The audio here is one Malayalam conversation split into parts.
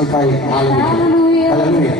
ഞങ്ങൾക്കായി ആലപിക്കുന്നു. ഹല്ലേലൂയ.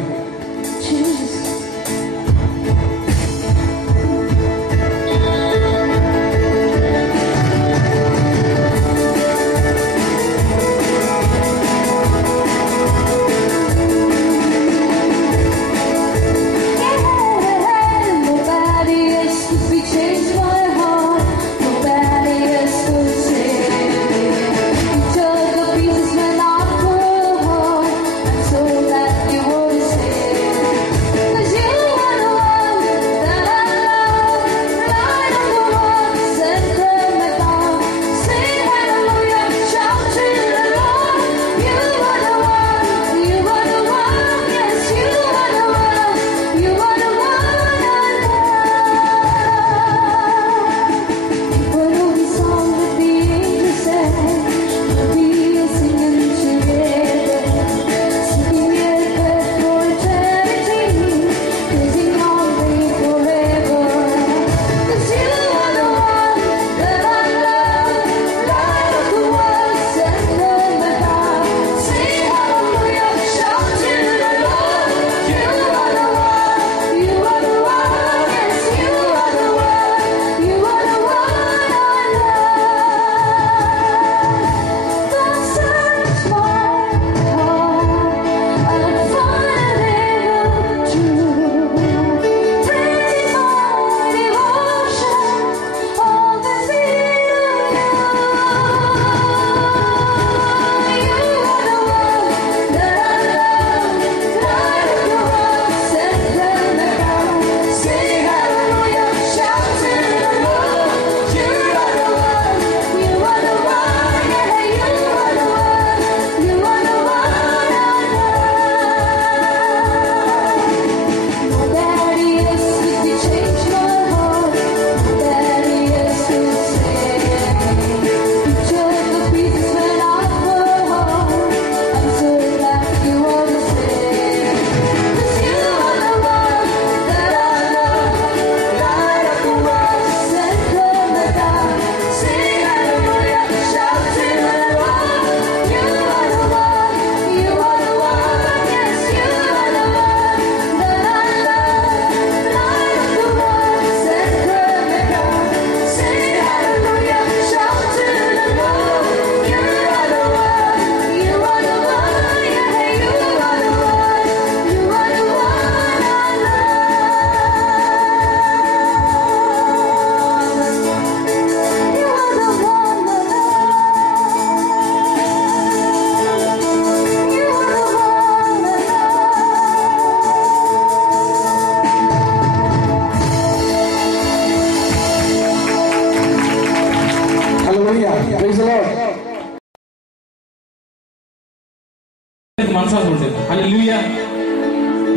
മനസ്സിലാക്കുന്നുണ്ട്. ഹല്ലേലൂയ.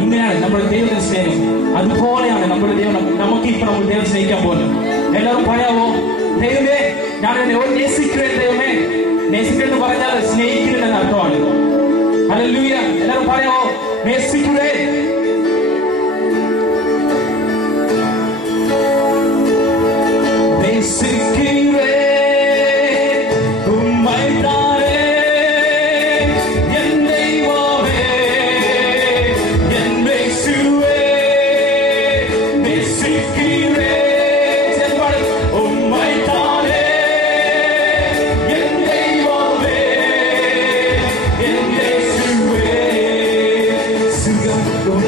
ഇങ്ങനെയാണ് നമ്മുടെ ദൈവത്തിന്റെ സ്നേഹം. അതുപോലെയാണ് നമ്മുടെ ദൈവം നമുക്ക് ഇപ്പൊ നമ്മൾ ദൈവം സ്നേഹിക്കാൻ പോകുന്നത്. എല്ലാവരും പറയാവോ? ദൈവമേ ഞാൻ നേസിക്കുവേ. ദൈവമേ നേസിക്കുക എന്ന് പറഞ്ഞാൽ സ്നേഹിക്കുന്ന അർത്ഥമാണ്. ഹല്ലേലൂയ. എല്ലാവരും പറയാവോ? നേസിക്കുവേ. നേസിക്കുവേ Go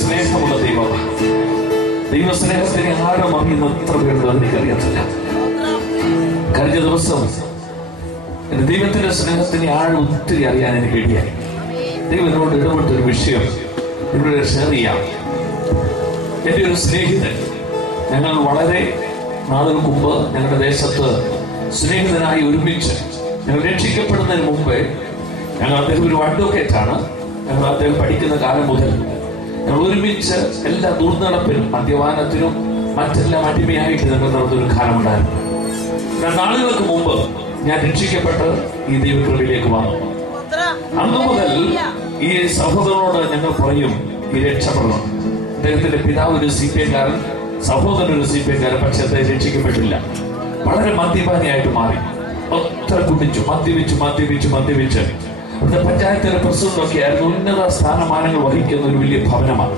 സ്നേഹമുള്ള ദൈവമാണ്. ദൈവസ്നേഹത്തിന് ആഴം അറിയുന്ന എത്ര പേരുണ്ടോ എനിക്കറിയത്തില്ല. കഴിഞ്ഞ ദിവസം എന്റെ ദൈവത്തിന്റെ സ്നേഹത്തിന് ആഴം ഒത്തിരി അറിയാൻ എനിക്ക് ഇടയായി. ദൈവം എന്നോട് ഇടപെട്ടൊരു വിഷയം നിങ്ങളുടെ ഷെയർ ചെയ്യാം. എൻ്റെ ഒരു സ്നേഹിതൻ, ഞങ്ങൾ വളരെ നാളുകൾക്ക് മുമ്പ് ഞങ്ങളുടെ ദേശത്ത് സ്നേഹിതനായി ഒരുമിച്ച് ഞങ്ങൾ രക്ഷിക്കപ്പെടുന്നതിന് മുമ്പേ അദ്ദേഹം ഒരു അഡ്വക്കേറ്റാണ്. അദ്ദേഹം പഠിക്കുന്ന കാലം മുതൽ ഞങ്ങൾ ഒരുമിച്ച് എല്ലാ ദുർനടപ്പിനും മദ്യപാനത്തിനും മറ്റെല്ലാം അടിമയായിട്ട് ഞങ്ങൾ നടന്നൊരു കാലമുണ്ടായിരുന്നു. നാളുകൾക്ക് മുമ്പ് ഞാൻ രക്ഷിക്കപ്പെട്ട് ഈ ദൈവകൃപയിലേക്ക് വന്നു. അന്നു മുതൽ ഈ സഹോദരനോട് ഞങ്ങൾ പറയും ഈ രക്ഷപ്പെടണം. അദ്ദേഹത്തിന്റെ പിതാവ് ഒരു CPI കാരൻ, സഹോദരൻ ഒരു CPI കാരൻ. പക്ഷെ അദ്ദേഹം രക്ഷിക്കപ്പെട്ടില്ല. വളരെ മദ്യപാനിയായിട്ട് മാറി. ഒത്ര കുടിച്ചു, മദ്യപിച്ച് അവിടുത്തെ പഞ്ചായത്തിലെ പ്രസിഡന്റൊക്കെ ആയിരുന്നു. ഉന്നത സ്ഥാനമാനങ്ങൾ വഹിക്കുന്ന ഒരു വലിയ ഭവനമാണ്.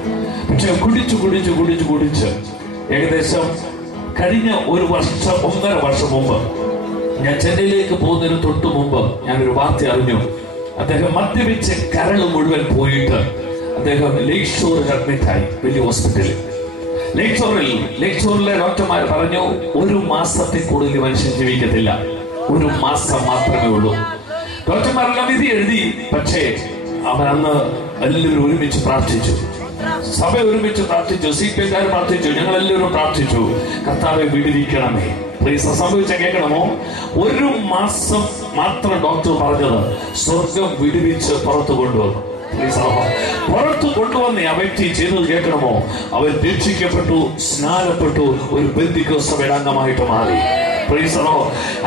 പക്ഷെ കുടിച്ച് ഏകദേശം കഴിഞ്ഞ 1.5 വർഷം മുമ്പ് ഞാൻ ചെന്നൈയിലേക്ക് പോകുന്നതിന് തൊട്ട് മുമ്പ് ഞാനൊരു വാർത്ത അറിഞ്ഞു. അദ്ദേഹം മദ്യപിച്ച് കരൾ മുഴുവൻ പോയിട്ട് അദ്ദേഹം ലേക്ക് ഷോറിൽ അഡ്മിറ്റായി, വലിയ ഹോസ്പിറ്റലിൽ. ലേക്ക് ഷോറിലെ ഡോക്ടർമാർ പറഞ്ഞു 1 മാസത്തിൽ കൂടുതൽ മനുഷ്യൻ ജീവിക്കത്തില്ല, 1 മാസം മാത്രമേ ഉള്ളൂ. ഡോക്ടർമാരെല്ലാം വിധി എഴുതി. പക്ഷേ അവൻ അന്ന് എല്ലാവരും ഒരുമിച്ച് പ്രാർത്ഥിച്ചു, സഭ ഒരുമിച്ച് പ്രാർത്ഥിച്ചു, CPI പ്രാർത്ഥിച്ചു, ഞങ്ങളെല്ലാവരും പ്രാർത്ഥിച്ചു, കർത്താവെ വിടുവിക്കണമേ. സംഭവിച്ച കേൾക്കണമോ? 1 മാസം മാത്രം ഡോക്ടർ പറഞ്ഞത് സ്വർഗം വിടുവിച്ച് പുറത്തു കൊണ്ടുവന്നു. പുറത്തു കൊണ്ടുവന്ന ആ വ്യക്തി ചെയ്തത് കേൾക്കണമോ? അവൻ രക്ഷിക്കപ്പെട്ടു, സ്നാനപ്പെട്ടു, ഒരു പെന്തിക്കോസ്ത അംഗമായിട്ട് മാറി.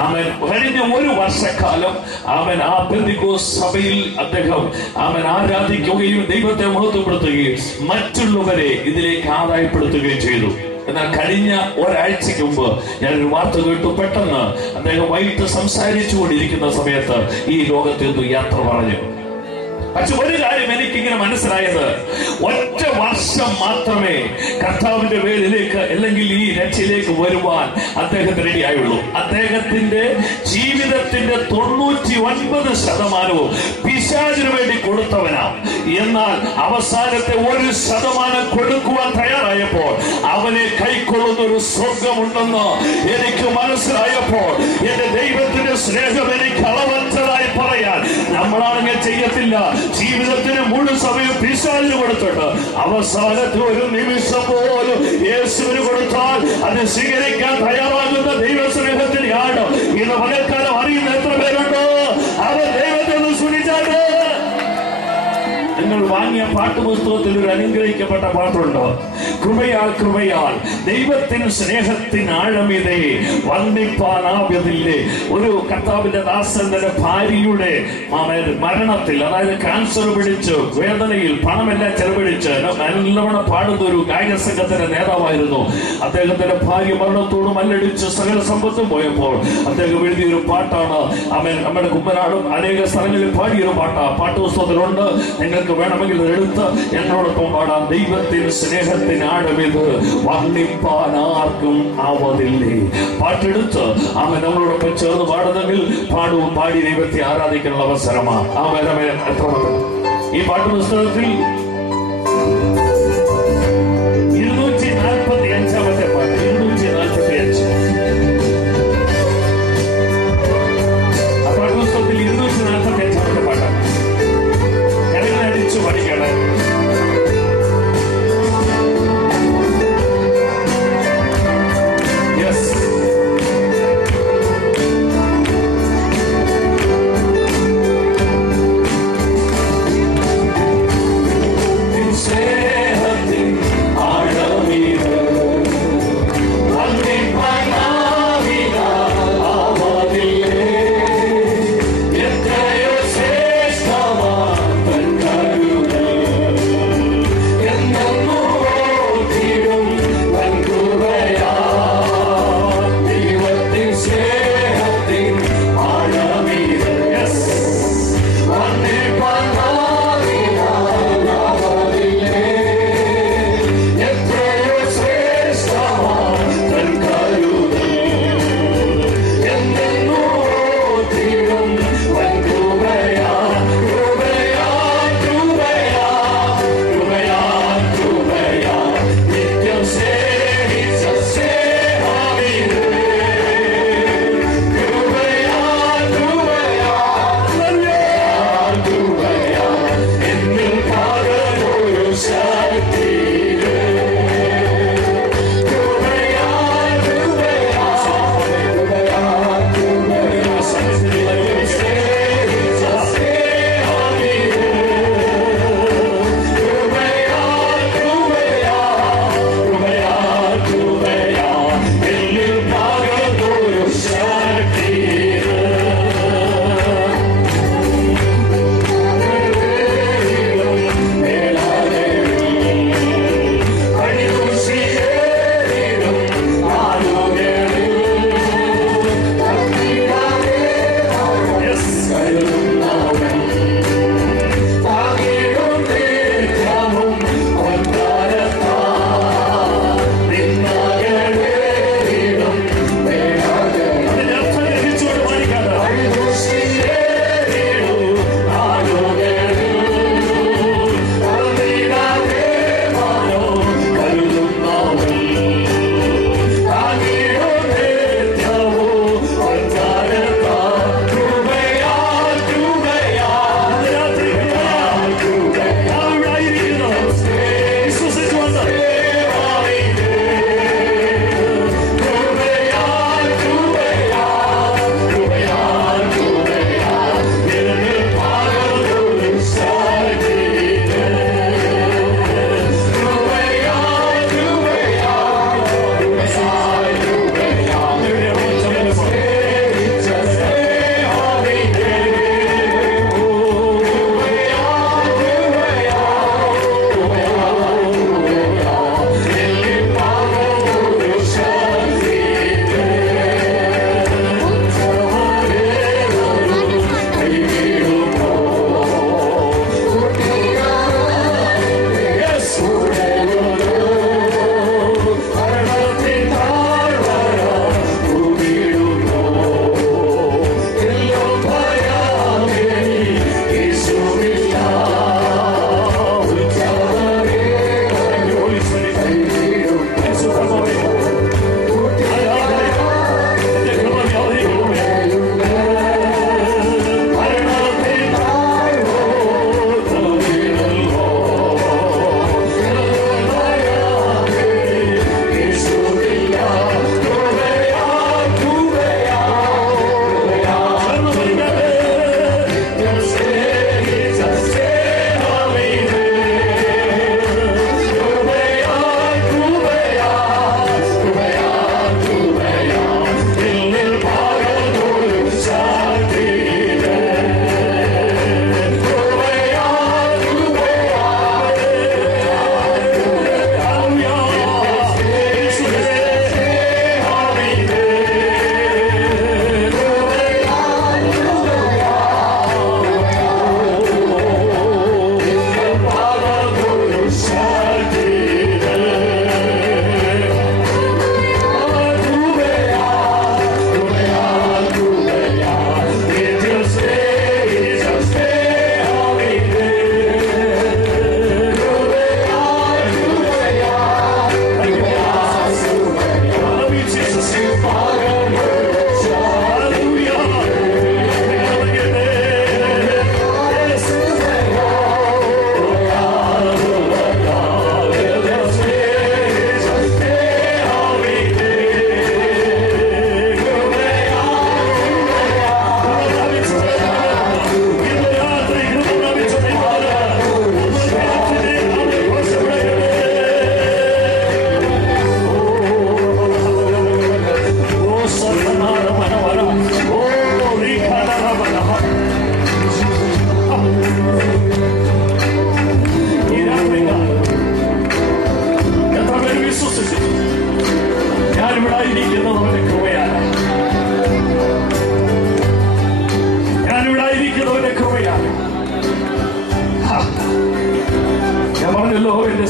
അവൻ കഴിഞ്ഞ 1 വർഷക്കാലം അവൻ ആ പെന്തിക്കോസ്ത് സഭയിൽ അദ്ദേഹം ആരാധിക്കുകയും ദൈവത്തെ മഹത്വപ്പെടുത്തുകയും മറ്റുള്ളവരെ ഇതിലേക്ക് ആദായപ്പെടുത്തുകയും ചെയ്തു. എന്നാൽ കഴിഞ്ഞ ഒരാഴ്ചക്ക് മുമ്പ് ഞാനൊരു വാർത്ത കേട്ടു. പെട്ടെന്ന് അദ്ദേഹം വൈകിട്ട് സംസാരിച്ചു കൊണ്ടിരിക്കുന്ന സമയത്ത് ഈ ലോകത്തിൽ നിന്ന് യാത്ര പറഞ്ഞു. പക്ഷെ ഒരു കാര്യം എനിക്കിങ്ങനെ മനസ്സിലായത്, 1 വർഷം മാത്രമേ കർത്താവിന്റെ പേരിലേക്ക് അല്ലെങ്കിൽ ഈ രക്ഷയിലേക്ക് വരുവാൻ അദ്ദേഹത്തിന് റെഡിയായുള്ളൂ. അദ്ദേഹത്തിന്റെ ജീവിതത്തിന്റെ 99% പിശാചിന് വേണ്ടി കൊടുത്തവനാണ്. എന്നാൽ അവസാനത്തെ 1% കൊടുക്കുവാൻ തയ്യാറായപ്പോൾ അവനെ കൈക്കൊള്ളുന്ന ഒരു സ്വർഗമുണ്ടെന്ന് എനിക്ക് മനസ്സിലായപ്പോൾ എന്റെ ദൈവത്തിന്റെ സ്നേഹം എനിക്ക് അളവറ്റതായി പറയാൻ നമ്മളാണെങ്കിൽ ചെയ്യത്തില്ല. ജീവിതത്തിന് മുഴുവൻ സമയം പിശാചിന് കൊടുത്തിട്ട് അവസാനത്തെ 1 നിമിഷം പോലും യേശുവിന് കൊടുത്താൽ അത് സ്വീകരിക്കാൻ തയ്യാറാകുന്ന ദൈവസ്നേഹത്തിന് ആണ് ഇന്ന് പകൽക്കാലം അറിയുന്ന എത്ര പേരുണ്ടോ? അവർ ദൈവത്തെ ഒന്ന് സ്തുതിച്ചാട്ടെ. നിങ്ങൾ വാങ്ങിയ പാട്ടുപുസ്തകത്തിൽ ഒരു അനുഗ്രഹിക്കപ്പെട്ട പാട്ടുണ്ടോ? കൃപയാൽ ദൈവത്തിന് സ്നേഹത്തിന് ആഴമിതേ വർണ്ണിപ്പാനാവതില്ലേ. ഒരു കർത്താവിന്റെ ദാസൻ തന്റെ ഭാര്യയുടെ മരണത്തിൽ, അതായത് ക്യാൻസർ പിടിച്ച് വേദനയിൽ പണമെല്ലാം ചെലവഴിച്ച് നല്ലവണ്ണം പാടുന്ന ഒരു ഗായക സംഘത്തിന്റെ നേതാവായിരുന്നു. അദ്ദേഹത്തിന്റെ ഭാര്യ മരണത്തോട് മല്ലടിച്ച് സകല സമ്പത്തും പോയപ്പോൾ അദ്ദേഹം എഴുതിയൊരു പാട്ടാണ്. നമ്മുടെ കുമ്മനാടും അനേക സ്ഥലങ്ങളിൽ പാടിയൊരു പാട്ടാണ്. പാട്ടുപുസ്തകത്തിലുണ്ട്. നിങ്ങൾക്ക് വേണമെങ്കിൽ എടുത്ത് എന്നോടൊപ്പം പാടാം. ദൈവത്തിന് സ്നേഹത്തിന് ആഴമിത് വർണ്ണിപ്പാൻ ആർക്കും ആവതില്ലേ. പാട്ടെടുത്ത് നമ്മളോടൊപ്പം ചേർന്ന് പാടുന്നെങ്കിൽ പാടി ദൈവത്തെ ആരാധിക്കാനുള്ള അവസരമാണ്. എത്ര ഈ പാട്ടുപുസ്തകത്തിൽ 245-ാമത്തെ പാട്ട്, 245. ആ പാട്ടുപുസ്തകത്തിൽ 245-ാമത്തെ പാട്ടാണ്. ഞാനിങ്ങനെ അടിച്ചു പഠിക്കണം.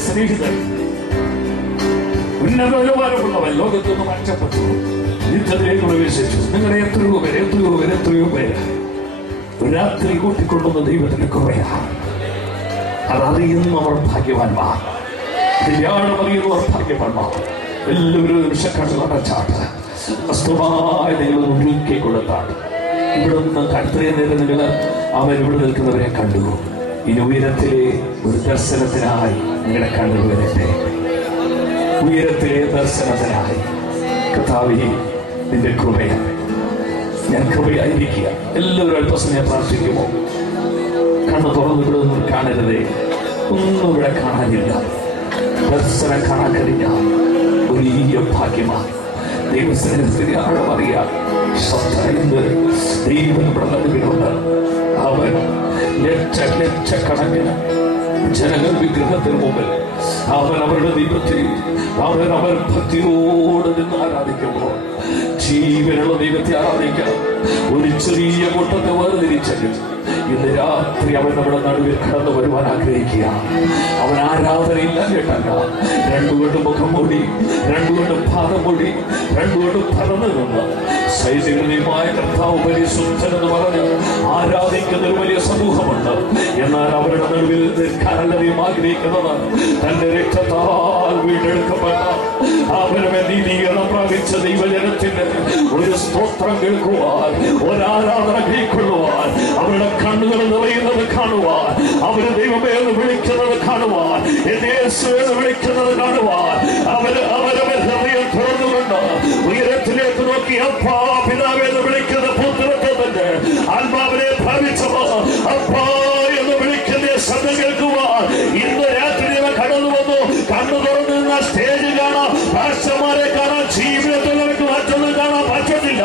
സ്നേഹിതൻ, ഉന്നത നിലവാരമുള്ളവൻ ലോകത്തുനിന്ന് മാറ്റപ്പെട്ടു, യുദ്ധത്തിലേക്ക് പ്രവേശിച്ചു. നിങ്ങളുടെ എത്രയോ പേര് രാത്രി കൂട്ടിക്കൊണ്ടുവന്ന ദൈവത്തിന്റെ കൃപയാണ്. അതറിയുന്നവർ ഭാഗ്യവാന്മാർ, അറിയുന്നവർ ഭാഗ്യവാന്മാർ. എല്ലാവരും നിമിഷക്കണ്ണ് നടച്ചാട്ട് വസ്തുവായി നിങ്ങൾ ഒഴുക്കി കൊടുത്താണ്. ഇവിടെ നിന്ന് ഇത്രയും നേരം നിങ്ങൾ അവൻ ഇവിടെ നിൽക്കുന്നവരെ കണ്ടു. ഇനി ഉയരത്തിലെ ഒരു ദർശനത്തിനായി നിങ്ങളുടെ കണ്ണു വരട്ടെ. ഉയരത്തിലെ ദർശനത്തിനായി കർത്താവേ, നിന്റെ കൃപയാണ്. ഞാൻ കൃപയായിരിക്കുക. എല്ലാവരും അല്പസമയം പ്രാർത്ഥിക്കുമോ? കണ്ണ് തുറന്നു ഇവിടെ ഒന്നും കാണരുതേ. ഒന്നും ഇവിടെ കാണാനില്ല. ദർശനം കാണാൻ കഴിഞ്ഞ വലിയ ഭാഗ്യമാണ്. ദൈവസ്നേഹത്തിന് ആഴമറിയാം. ശ്രദ്ധ ദൈവം നമ്മുടെ നടുവിലുണ്ട്. അവൻ ലക്ഷക്കണക്കിന് ജനങ്ങൾ വിഗ്രഹത്തിന് മുമ്പിൽ അവൻ അവരുടെ ദൈവത്തിൽ അവർ ഭക്തിയോട് നിന്ന് ആരാധിക്കുമ്പോൾ ജീവനുള്ള ദൈവത്തെ ആരാധിക്കാം. ഒരു ചെറിയ കൂട്ടത്തെ വേർതിരിച്ചെങ്കിലും ഇന്ന് രാത്രി അവൻ നമ്മുടെ നടുവിൽ കടന്നു വരുവാൻ ആഗ്രഹിക്കുക. അവൻ ആരാധനയില്ല കേട്ടല്ല. രണ്ടുകൊണ്ട് മുഖം മൂടി, രണ്ടുകൊണ്ട് പാദം മൂടി, രണ്ടുകൊണ്ട് പറന്നു നിന്ന് സൈനികമായ കർത്താവ് പരിശുദ്ധൻ എന്ന് പറഞ്ഞ് ആരാധിക്കുന്ന ഒരു വലിയ സമൂഹമുണ്ട്. എന്നാൽ അവരുടെ നടുവിൽ നിൽക്കാനല്ലവയും ആഗ്രഹിക്കുന്നത് തന്റെ രക്തത്താൽ വീണ്ടെടുക്കപ്പെട്ട അവരുടെ നീതീകരണം പ്രാപിച്ച ദൈവജനത്തിന്റെ ഒരു സ്തോത്രം കേൾക്കുവാൻ, ഒരാരാധന കൈക്കൊള്ളുവാൻ, അവരുടെ കണ്ണുകൾ നിറയുന്നത് കാണുവാൻ, അവര് ദൈവമേ എന്ന് വിളിക്കുന്നത് കാണുവാൻ, എന്ന് വിളിക്കുന്നത് കാണുവാൻ, അവരവർ ഹൃദയം തുറന്നുകൊണ്ട് ഉയരത്തിലേക്ക് നോക്കി അപ്പാ പിതാവേ എന്ന് വിളിക്കുന്ന പുത്രത്വത്തിന്റെ ആത്മാവിനെ ഭാവിച്ചവർ അപ്പാ എന്ന് വിളിക്കുന്ന ശബ്ദം കേൾക്കുവാൻ ഇന്ന് രാത്രി കടന്നു വന്നു. കണ്ണു തുറന്നു നിന്ന സ്റ്റേജ് കാണാം, ഭാഷമാരെ കാണാൻ, ജീവിതത്തിൽ നമുക്ക് മറ്റൊന്നും കാണാൻ പറ്റത്തില്ല.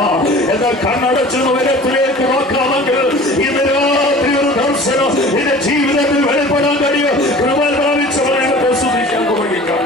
എന്നാൽ കണ്ണടച്ചു ഉയരത്തിലേക്ക് നോക്കാമെങ്കിൽ ഇന്ന് രാത്രി ഒരു ദർശനം എന്റെ ജീവിതത്തിൽ വെളിപ്പെടാൻ കഴിയും. കൃപ പ്രാപിച്ചവരെ പ്രസ്തുതിക്കാൻ തുടങ്ങിക്കാം.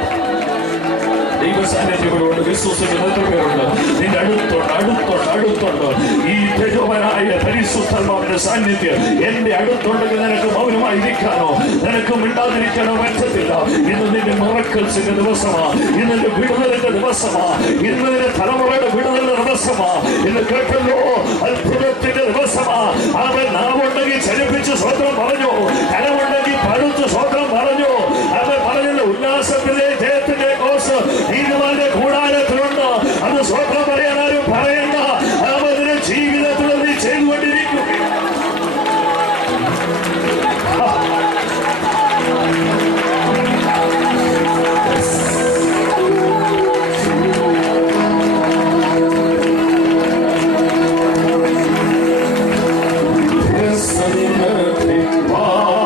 ദൈവസാന്നിധ്യങ്ങളുണ്ട്, വിശ്വസിക്കുന്ന പേരുണ്ട്. നിന്റെ അടുത്തുണ്ട് ഈ തേജോമനായ പരിശുദ്ധാത്മാവിന്റെ സാന്നിധ്യം എന്റെ അടുത്തുണ്ടെങ്കിൽ നിനക്ക് മൗനമായി ഇരിക്കാനോ നിനക്ക് മിണ്ടാതിരിക്കാനോ പറ്റത്തില്ല. ഇന്ന് നിന്റെ മിറക്കിൾസിന്റെ ദിവസമാ, ഇന്ന് നിന്റെ വിടുതലിന്റെ ദിവസമാ, ഇന്ന് നിന്റെ തലമുറയുടെ വിടുതലിന്റെ ദിവസമാ. ഇന്ന് കേട്ടല്ലോ അത്ഭുതത്തിന്റെ ദിവസമാ. അവൻ നാവുണ്ടെങ്കിൽ ചലിപ്പിച്ച് സ്വത്രം പറഞ്ഞു, കലമുണ്ടെങ്കിൽ പഴുത്ത് സ്വത്രം പറഞ്ഞു. അവൻ പറഞ്ഞല്ലോ ഉല്ലാസത്തിലെ ജയത്തിന്റെ കോസ് നീതിമാന്റെ കൂടാരത്തിലുണ്ട്. അത് സ്വത്രം പറയാൻ ആരും പറയണ്ട. അവന്റെ ജീവിതത്തിൽ നീ ചെയ്തുകൊണ്ടിരിക്കും. Wow.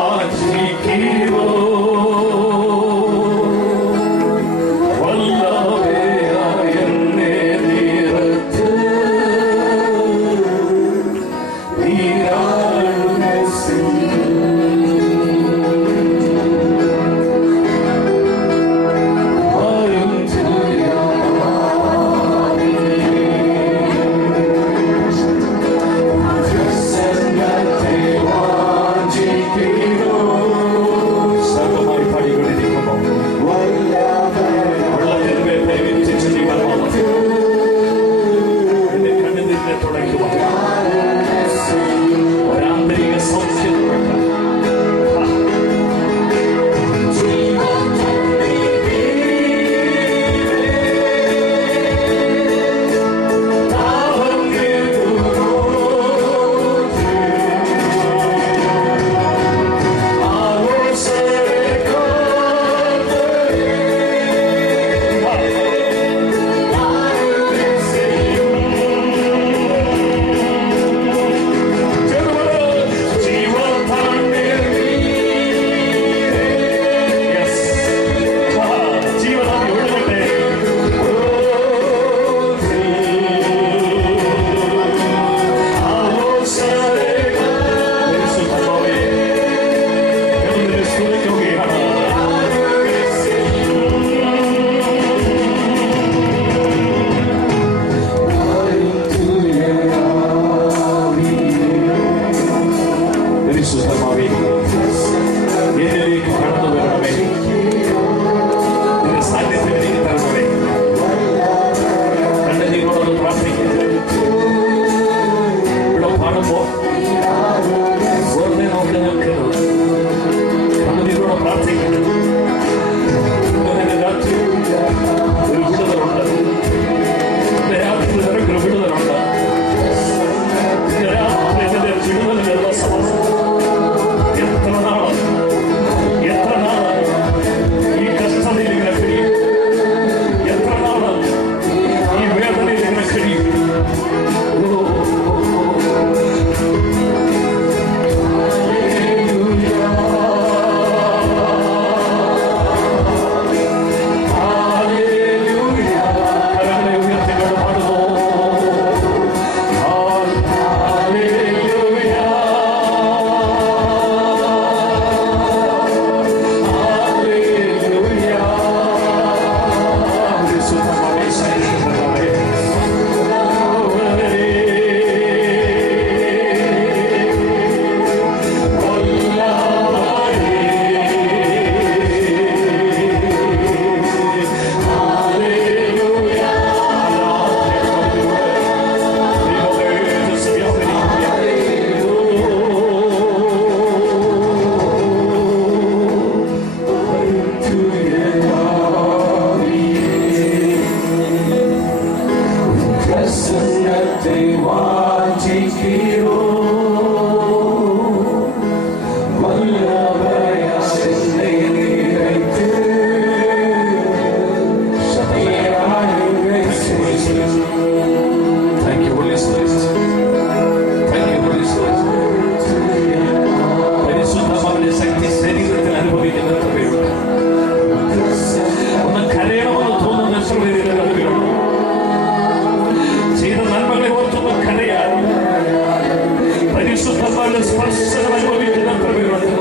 സ്പർശനം അനുഭവിക്കുന്ന എത്ര പേരുണ്ട്?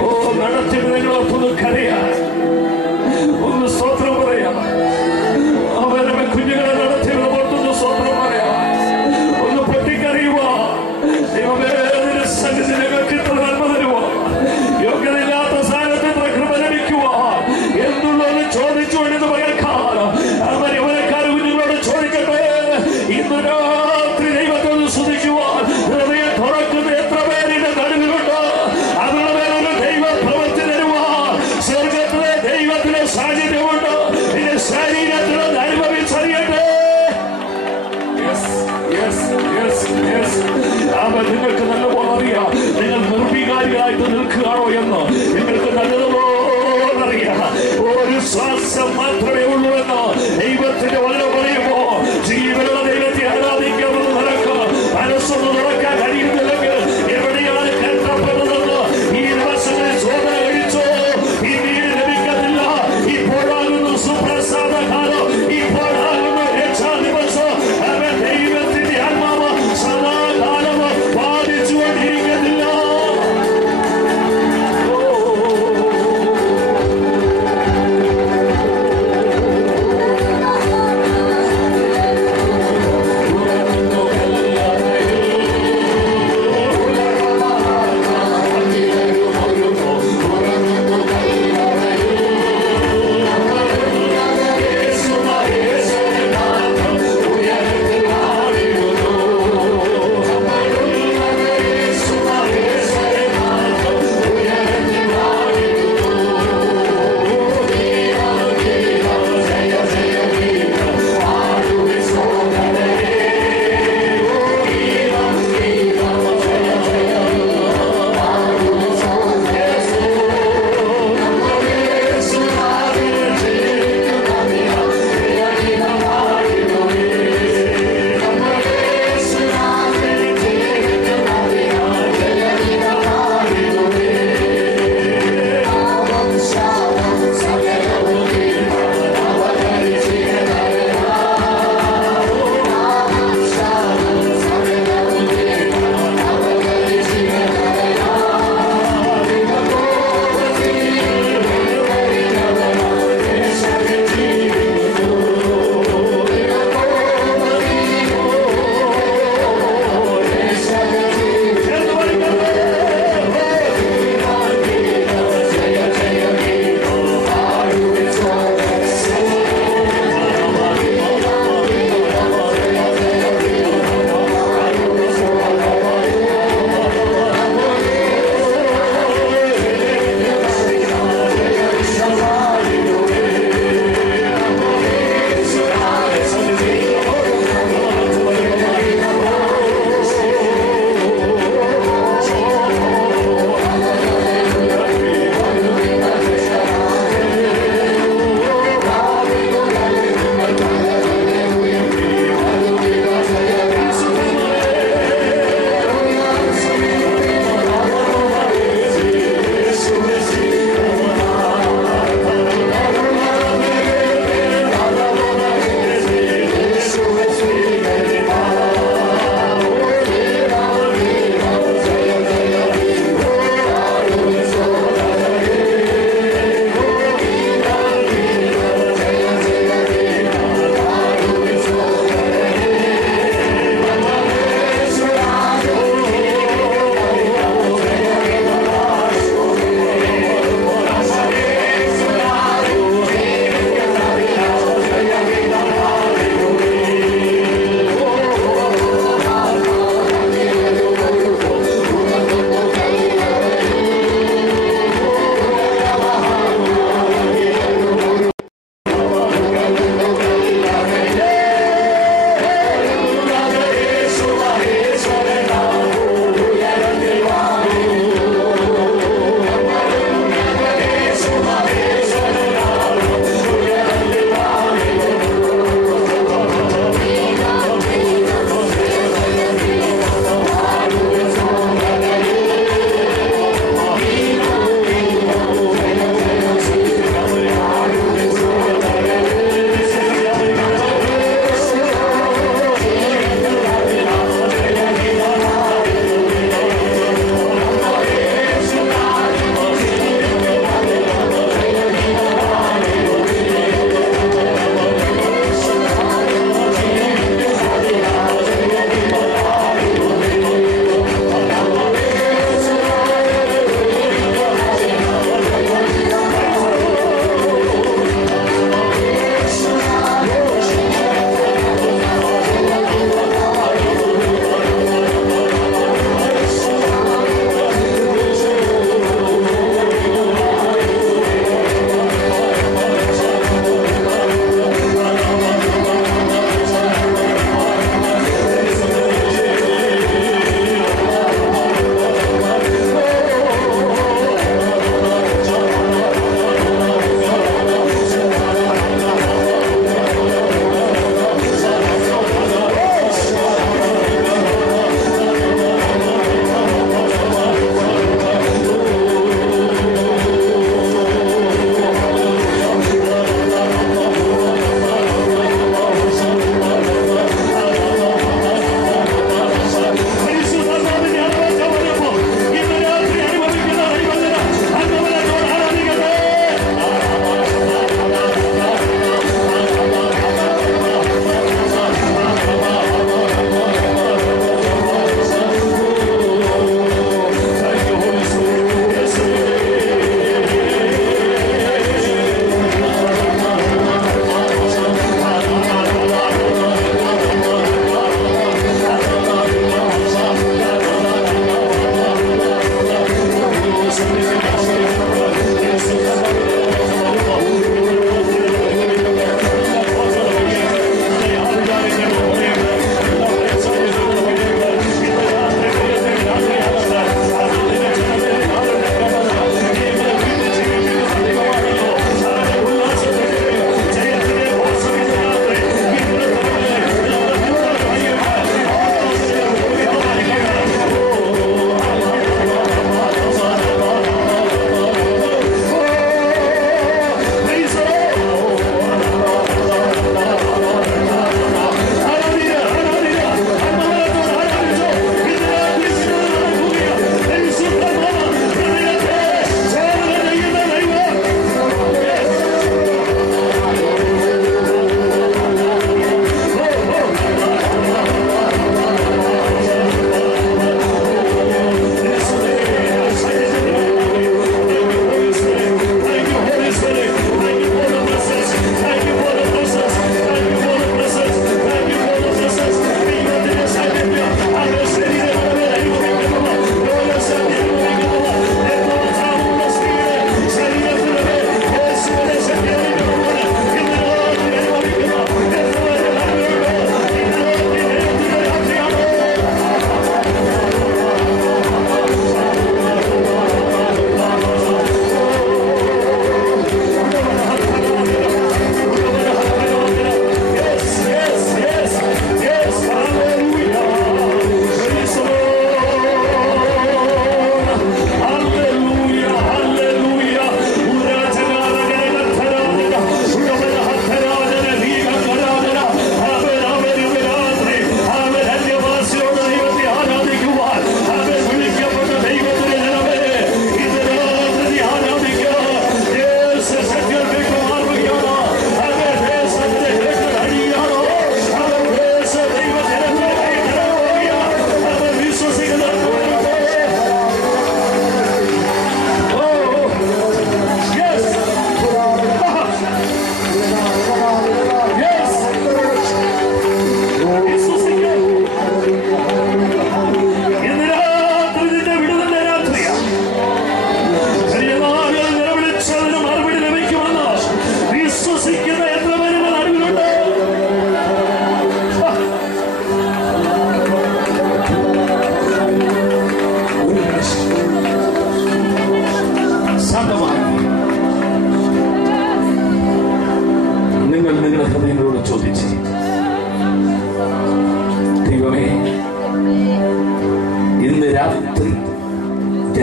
ഓ, നടത്തിയത് നിങ്ങളൊന്ന് കരയാ, ഒന്ന് സ്തോത്രം പറയാ. അവരുടെ കുഞ്ഞുങ്ങളെ നടത്തിയത് ഓർത്തൊന്ന് സ്തോത്രം പറയാ, ഒന്ന് പൊട്ടിക്കറിയുക. ദൈവമേ, നിന്റെ സന്നിധി ഞങ്ങൾക്ക് ഇത്ര നന്മ തരുവാ, യോഗ്യതയില്ലാത്ത സ്ഥാനത്ത് ഇത്ര കൃപ ലഭിക്കുക എന്നുള്ളത് ചോദിച്ചുകൊണ്ടെന്ന് പകൽക്കാലം അവർ യൗവനക്കാർ കുഞ്ഞുങ്ങളോട് ചോദിക്കട്ടെ. ഇന്ന് രാത്രി ദൈവത്തെ ഒന്ന് സ്തുതിക്കുവാൻ ഹൃദയം തുറക്കുന്ന എത്ര പേരുടെ നടുവിലുണ്ട്? അവരുടെ മേലൊരു ദൈവ പ്രവൃത്തി തരുവാൻ സ്വർഗത്തിലെ ദൈവത്തിലെ സാന്നിധ്യമുണ്ട്. നിന്റെ ശരീരത്തിലൊന്ന് അനുഭവിച്ചറിയട്ടെ. അവൻ നിങ്ങൾക്ക്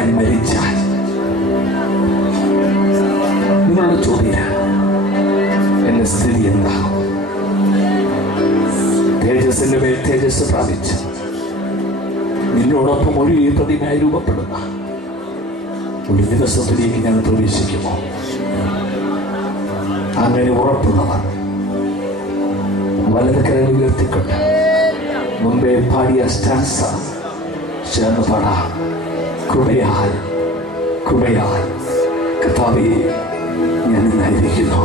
ഞാൻ മരിച്ചാൽ നിങ്ങളുടെ ചോദ്യം എന്റെ സ്ഥിതി എന്താകും? തേജസ്സിന്റെ മേൽ തേജസ് പ്രാപിച്ച് നിന്നോടൊപ്പം ഒരു പ്രതിമയായി രൂപപ്പെടുന്ന ഒരു ദിവസത്തിലേക്ക് ഞാൻ പ്രവേശിക്കുമോ? അങ്ങനെ ഉറപ്പുള്ളവർ വലത് കരങ്ങൾ ഉയർത്തിക്കൊണ്ട് മുമ്പേ പാടിയ സ്റ്റാൻസ ചേർന്ന് പാടാം. കൃപയാൽ കൃപയാൽ കർത്താവേ ഞാൻ ഇന്നായിരിക്കുന്നു.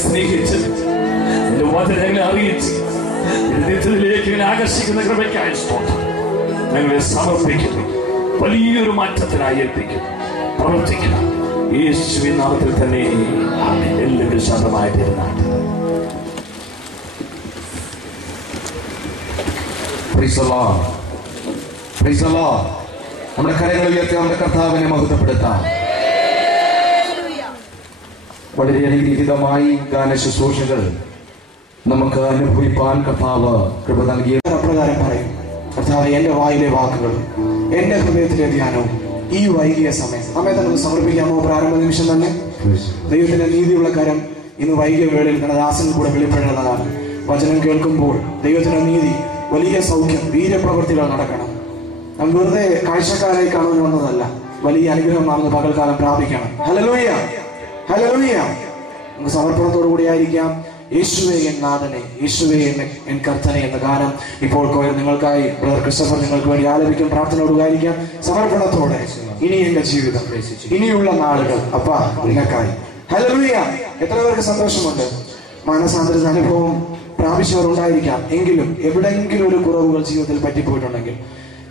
സ്നേഹിച്ച് എന്റെ വചനങ്ങളെ അറിയിച്ച് ഹൃദയത്തിലേക്ക് ആകർഷിക്കുന്ന കൃപയ്ക്കായി സ്തോത്രം. ഞങ്ങളെ സമർപ്പിക്കുന്നു. വലിയൊരു മാറ്റത്തിനായി ഏൽപ്പിക്കുന്നു. പ്രവർത്തിക്കണം യേശുവിൻ നാമത്തിൽ തന്നെ. എല്ലാവരും ശാന്തമായിട്ടിരുന്നാണ്. നമ്മുടെ കരങ്ങൾ ഉയർത്തി നമ്മുടെ കർത്താവിനെ മഹത്വപ്പെടുത്താം. വളരെ അനുഗ്രഹീതമായി ഗാന ശുശ്രൂഷകൾ നമുക്ക് അനുഭവിപ്പാൻ കർത്താവ് കൃപ നൽകിയ അപ്രകാരം പറയും. കർത്താവ്, എന്റെ വായിലെ വാക്കുകൾ, എന്റെ ഹൃദയത്തിലെ ധ്യാനവും ഈ വൈകിയ സമയം നമ്മെ തന്നെ സമർപ്പിക്കാമോ? പ്രാരംഭ നിമിഷം തന്നെ ദൈവത്തിന്റെ നീതിയുള്ള കരം ഇന്ന് വൈകിയ വേളയിൽ ദാസനിൽ കൂടെ വെളിപ്പെടുന്നതാണ്. വചനം കേൾക്കുമ്പോൾ ദൈവത്തിന്റെ നീതി, വലിയ സൗഖ്യം, വീര്യപ്രവൃത്തികൾ നടക്കണം. നാം വെറുതെ കാഴ്ചക്കാരായി കാണുവാൻ വന്നതല്ല, വലിയ അനുഗ്രഹം നാം പകൽക്കാലം പ്രാപിക്കണം. Hallelujah, hallelujah. നമുക്ക് സമർപ്പണത്തോടു കൂടി ആയിരിക്കാം. യേശുവേ എൻ നാഥനെ, യേശുവേ എൻ കർത്തനെ എന്ന ഗാനം ഇപ്പോൾ നിങ്ങൾക്കായി ബ്രദർ ക്രിസ്റ്റഫർ നിങ്ങൾക്ക് വേണ്ടി ആലപിക്കും. പ്രാർത്ഥനയോടുകൂടിയായിരിക്കാം, സമർപ്പണത്തോടെ. ഇനി എന്റെ ജീവിതം, ഇനിയുള്ള നാളുകൾ അപ്പാ നിങ്ങൾക്കായി. ഹല്ലേലൂയ. എത്ര പേർക്ക് സന്തോഷമുണ്ട്? മാനസാന്തര അനുഭവം പ്രാപിച്ചവർ ഉണ്ടായിരിക്കാം. എങ്കിലും എവിടെയെങ്കിലും ഒരു കുറവുകൾ ജീവിതത്തിൽ പറ്റിപ്പോയിട്ടുണ്ടെങ്കിൽ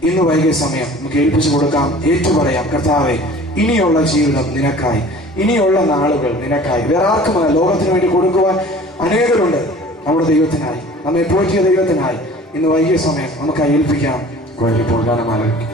ഇന്ന് വൈകിയ സമയം നമുക്ക് ഏൽപ്പിച്ചു കൊടുക്കാം. ഏറ്റുപറയാം, കർത്താവേ, ഇനിയുള്ള ജീവിതം നിനക്കായി, ഇനിയുള്ള നാളുകൾ നിനക്കായി. വേറെ ആർക്കുമല്ല, ലോകത്തിന് വേണ്ടി കൊടുക്കുവാൻ അനേകരുണ്ട്. നമ്മുടെ ദൈവത്തിനായി, നമ്മെ പോറ്റിയ ദൈവത്തിനായി ഇന്ന് വൈകിയ സമയം നമുക്ക് ഏൽപ്പിക്കാം. ഇപ്പോൾ ഗാനം ആലപിക്കാം.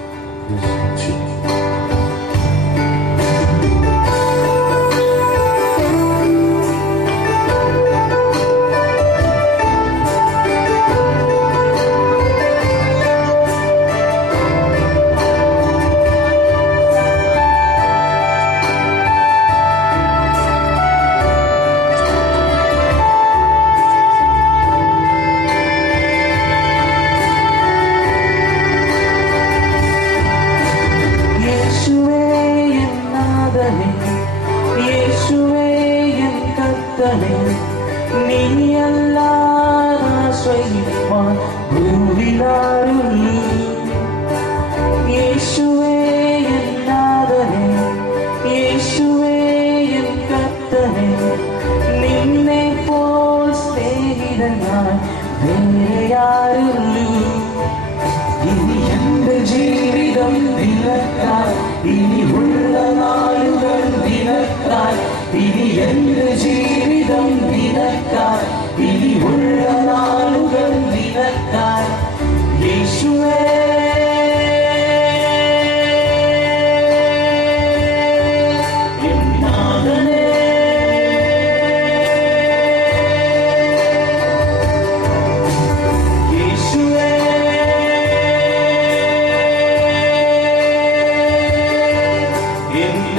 In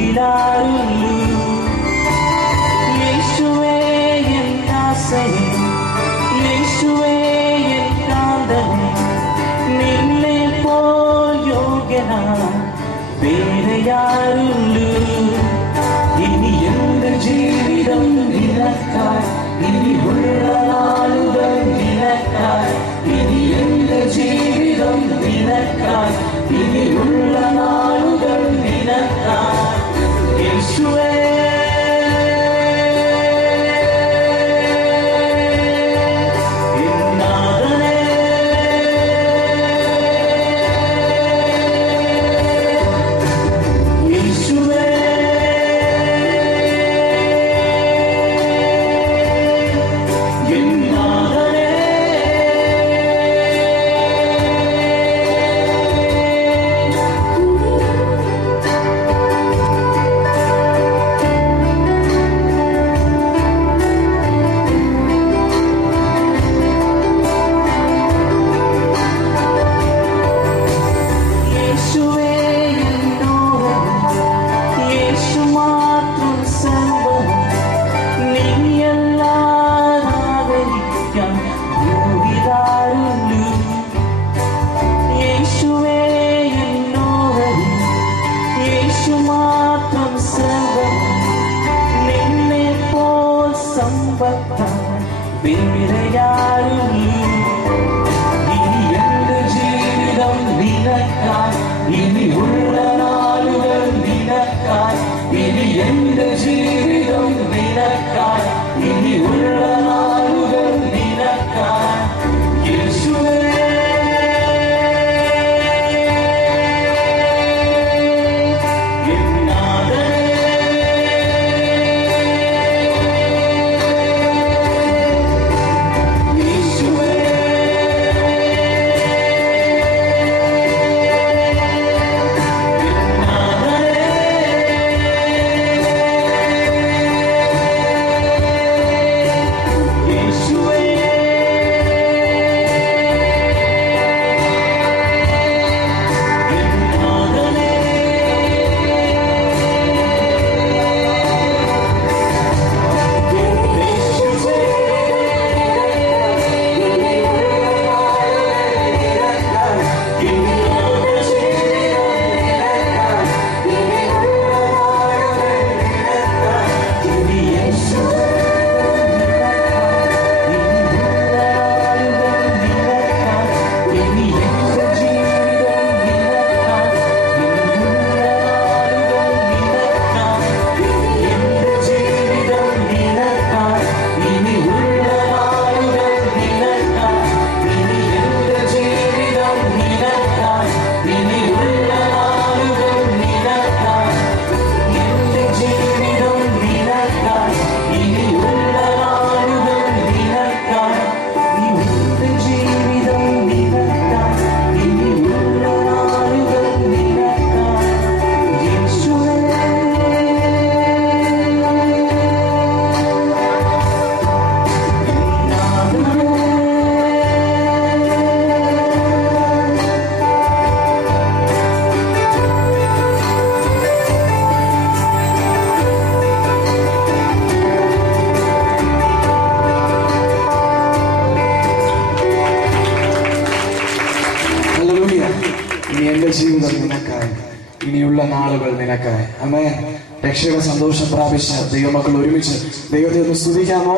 ഭൂവിലാരുള്ളൂ. യേശുവേ എൻ ആശ്രയം, യേശുവേ എൻ കാന്തനെ, നിന്നെ പോൽ യോഗ്യനായി വേറെയാരുള്ളൂ. ഇനി എന്റെ ജീവിതം നിനക്കായി, ഇനിയുള്ള നാളുകൾ നിനക്കായി. ഇനി എന്റെ ജീവിതം നിനക്കായി, ഇനിയുള്ള നാളുകൾ നിനക്കായി. യേശുവേ ജീവിതം നിനക്കായി, ഇനിയുള്ള നാളുകൾ നിനക്കായി. ആമേൻ. രക്ഷയുടെ സന്തോഷം പ്രാപിച്ച ദൈവമക്കൾ ഒരുമിച്ച് ദൈവത്തെ ഒന്ന് സ്തുതിക്കാമോ?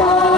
Bye.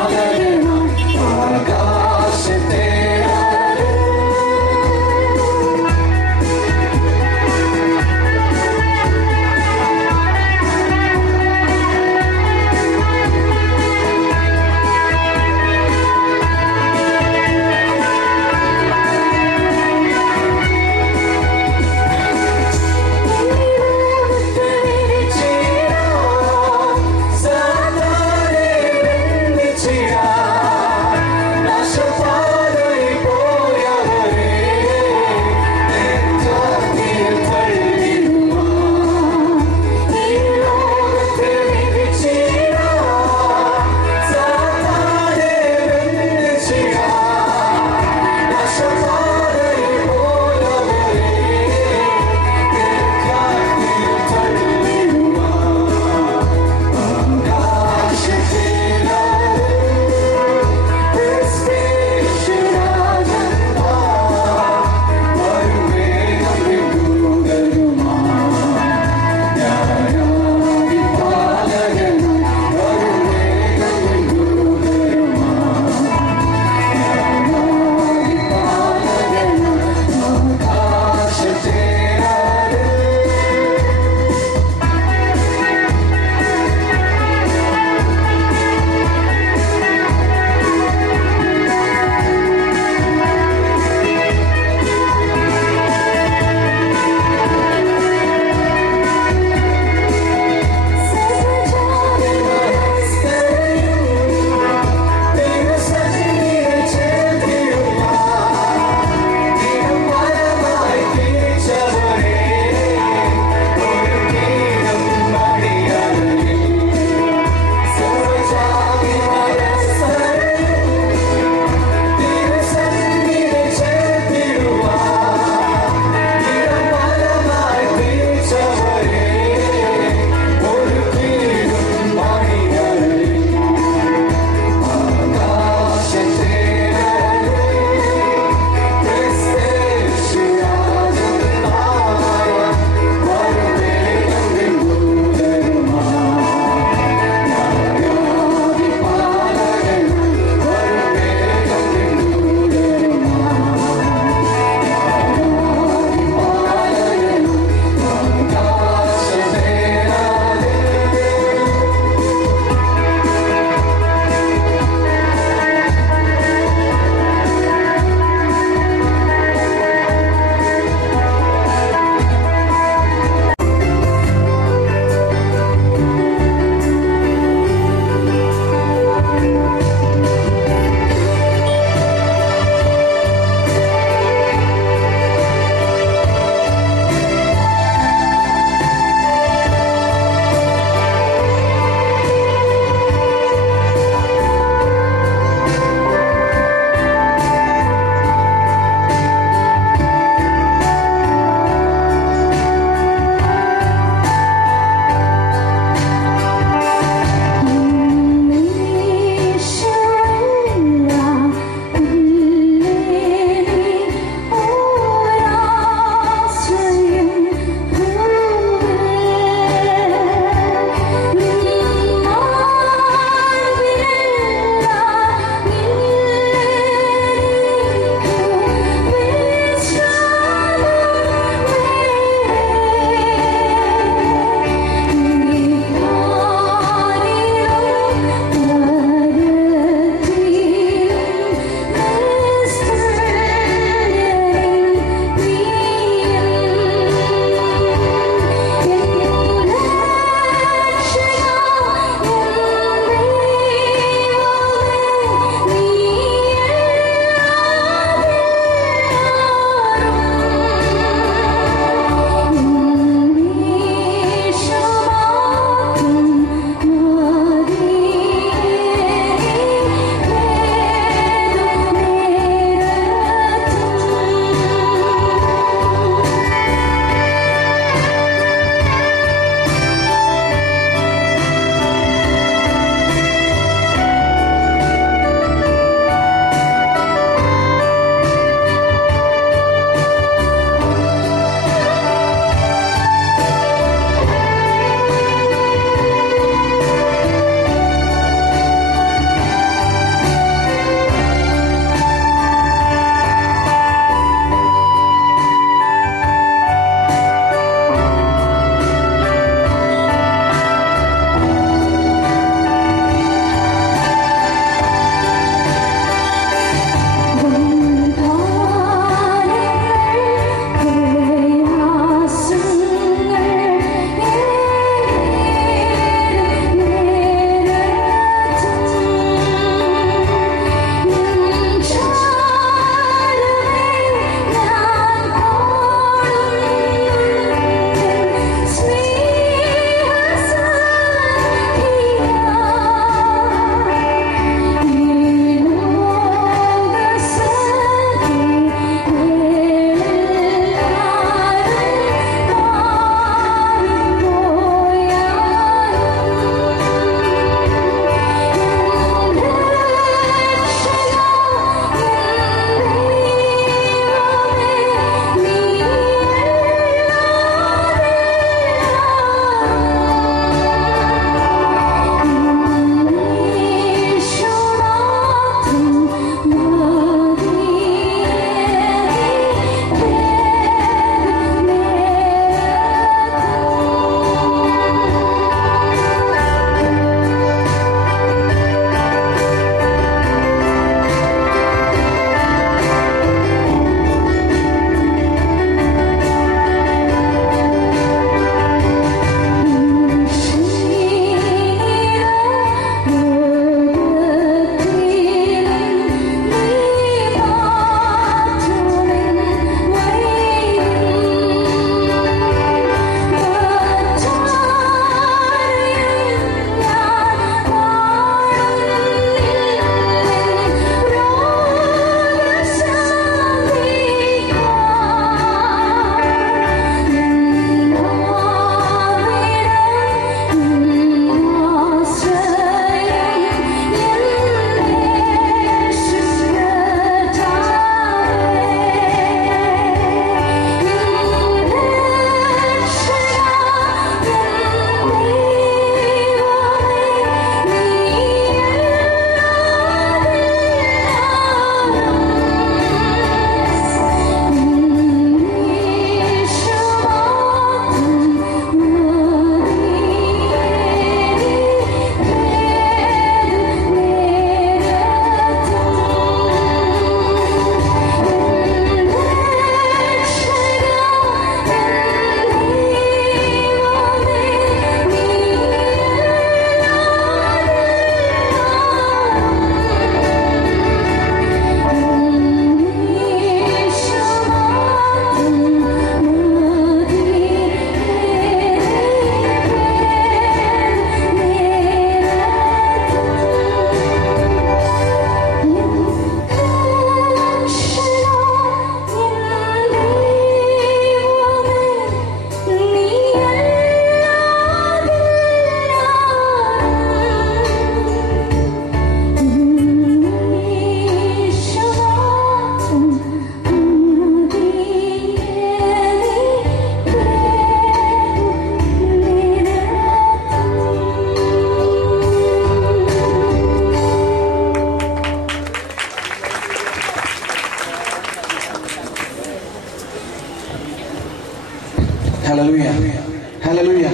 ഹല്ലേലൂയ.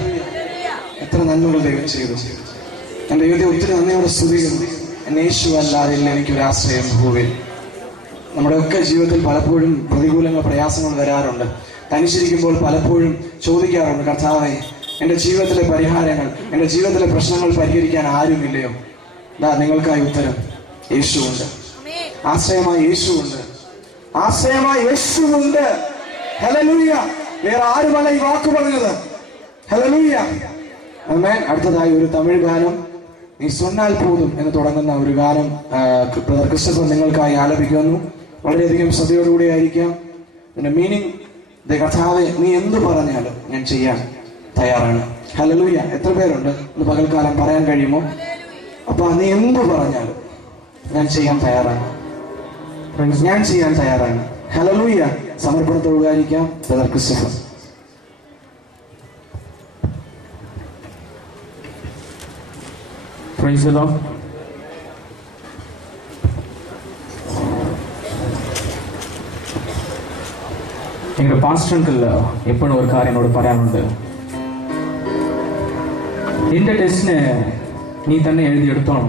എത്ര നന്മകൾ ദൈവം ചെയ്തു. എൻ്റെ ദൈവത്തെ ഒത്തിരി നന്ദിയോടെ സ്തുതിക്കുന്നു. എന്നെ യേശു അല്ലാതില്ല എനിക്കൊരു ആശ്രയം ഭൂവിൽ. നമ്മുടെയൊക്കെ ജീവിതത്തിൽ പലപ്പോഴും പ്രതികൂലങ്ങൾ, പ്രയാസങ്ങൾ വരാറുണ്ട്. തനിച്ചിരിക്കുമ്പോൾ പലപ്പോഴും ചോദിക്കാറുണ്ട്, കർത്താവേ, എൻ്റെ ജീവിതത്തിലെ പരിഹാരങ്ങൾ, എൻ്റെ ജീവിതത്തിലെ പ്രശ്നങ്ങൾ പരിഹരിക്കാൻ ആരുമില്ലയോ? നിങ്ങൾക്കായി ഉത്തരം യേശുവുണ്ട്. ആശ്രയമായ യേശുവുണ്ട്. ആശ്രയമായ യേശുവുണ്ട്. ഹല്ലേലൂയ. വേറെ ആരുമല്ല ഈ വാക്ക് പറഞ്ഞത്. ഹല്ലേലൂയ. ആമേൻ. അടുത്തതായി ഒരു തമിഴ് ഗാനം, നീ സൊന്നാൽ പോതും എന്ന് തുടങ്ങുന്ന ഒരു ഗാനം ബ്രദർ ക്രിസ്റ്റഫർ നിങ്ങൾക്കായി ആലപിക്കുന്നു. വളരെയധികം ശ്രദ്ധയോടുകൂടി ആയിരിക്കാം. ഇതിന്റെ മീനിങ്, കർത്താവേ, നീ എന്ത് പറഞ്ഞാലും ഞാൻ ചെയ്യാൻ തയ്യാറാണ്. ഹല്ലേലൂയ. എത്ര പേരുണ്ട് ഇന്ന് പകൽക്കാലം പറയാൻ കഴിയുമോ? അപ്പൊ നീ എന്ത് പറഞ്ഞാലും ഞാൻ ചെയ്യാൻ തയ്യാറാണ്, ഞാൻ ചെയ്യാൻ തയ്യാറാണ്. ഹല്ലേലൂയ. സമർപ്പണത്തോടുകൂടിയായിരിക്കാം brother Christopher. Praise the Lord. எங்களோட பாஸ்டர்கள் எப்போ ஒரு காரியம் என்னோட പറയാനുണ്ട്. നിന്റെ ടെസ്റ്റിന് നീ തന്നെ എഴുതിയെടുത്തോണം,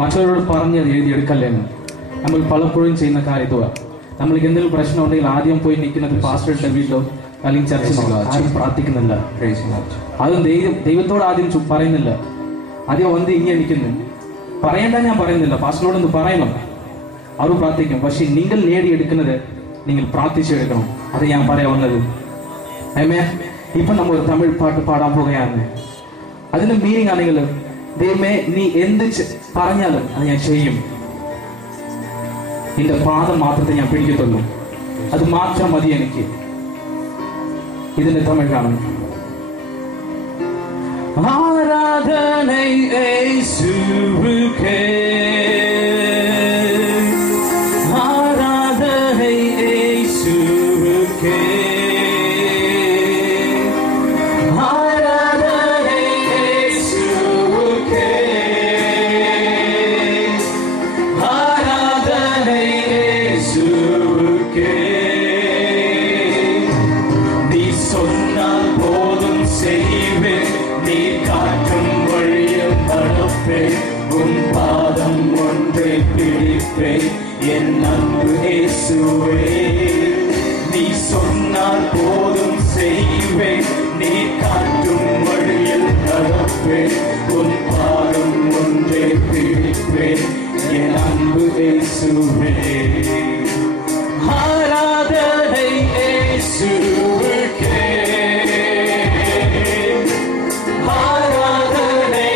മറ്റുള്ളവരോട് പറഞ്ഞ് അത് എഴുതിയെടുക്കല്ലേന്ന്. നമ്മൾ പലപ്പോഴും ചെയ്യുന്ന കാര്യത്തുക, നമ്മൾക്ക് എന്തെങ്കിലും പ്രശ്നം ഉണ്ടെങ്കിൽ ആദ്യം പോയി നിൽക്കുന്നത് പാസ്റ്ററുടെ വീട്ടിലോ അല്ലെങ്കിൽ ചർച്ചിലോ. ആരും പ്രാർത്ഥിക്കുന്നില്ല. അതും ദൈവത്തോട് ആദ്യം പറയുന്നില്ല. ആദ്യം വന്ന് ഇങ്ങനെ നിൽക്കുന്നു. പറയണ്ട ഞാൻ പറയുന്നില്ല, പാസ്റ്ററോടൊന്ന് പറയണം, അവർ പ്രാർത്ഥിക്കും. പക്ഷെ നിങ്ങൾ നേടിയെടുക്കുന്നത് നിങ്ങൾ പ്രാർത്ഥിച്ചെടുക്കണം. അത് ഞാൻ പറയാൻ വന്നത്. ഇപ്പൊ നമ്മൾ ഒരു തമിഴ് പാട്ട് പാടാൻ പോകുകയാണ്. അതിന്റെ മീനിങ് ആണെങ്കിൽ, ദൈവമേ, നീ എന്ത് പറഞ്ഞാലും അത് ഞാൻ ചെയ്യും, നിന്റെ പാദം മാത്രത്തെ ഞാൻ പിടിക്കത്തുള്ളൂ, അത് മാത്രം മതി എനിക്ക്. ഇതിന്റെ തമിഴ് കാണും. ആരാധனை യേശുவுக்கே, ஆராதனை இயேசுவுக்கே, ஆராதனை இயேசுவுக்கே, ஆராதனை இயேசுவுக்கே. நீ சொன்னால் போதும் செய்வேன், நீ காட்டும் வழியில் நடப்பேன், உன் பாதம் ஒன்றை பிடிப்பேன், என் அன்பு இயேசுவே. நீ சொன்னால் போதும் செய்வேன், நீ காட்டும் வழியில் நடப்பேன், உன் பாதம் ஒன்றை பிடிப்பேன், என் அன்பு இயேசுவே. ஆராதனை இயேசுவுக்கே, ஆராதனை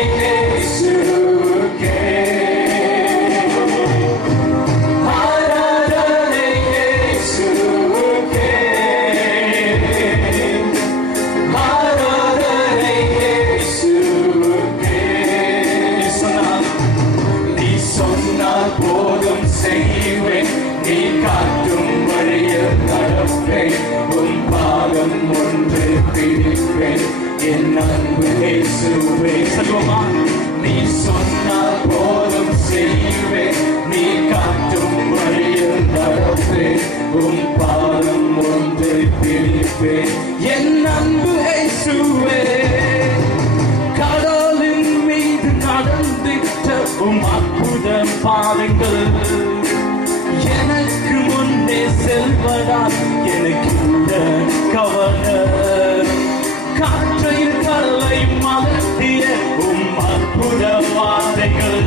இயேசுவுக்கே, ஆராதனை இயேசுவுக்கே, ஆராதனை இயேசுவுக்கே. நீ சொன்னால் போதும் செய்வேன், நீ காட்டும் வழியில் நடப்பேன், உன் பாதம் ஒன்று பிடிப்பேன், என் அன்பு இயேசுவே. சொல்லுவோமா? நீ சொன்னால் போதும் செய்வேன், நீ காட்டும் வழியில் நடப்பேன், உன் பாதம் ஒன்று பிடிப்பேன், என் அன்பு இயேசுவே. கடலின் மீது நடந்திட்ட உம் அற்புத பாதங்கள் எனக்கு முன்னே செல்வதால் எனக்கு இந்த கவலை. காற்றையில் கடலை மலர்த்திய உம் அற்புத வார்த்தைகள்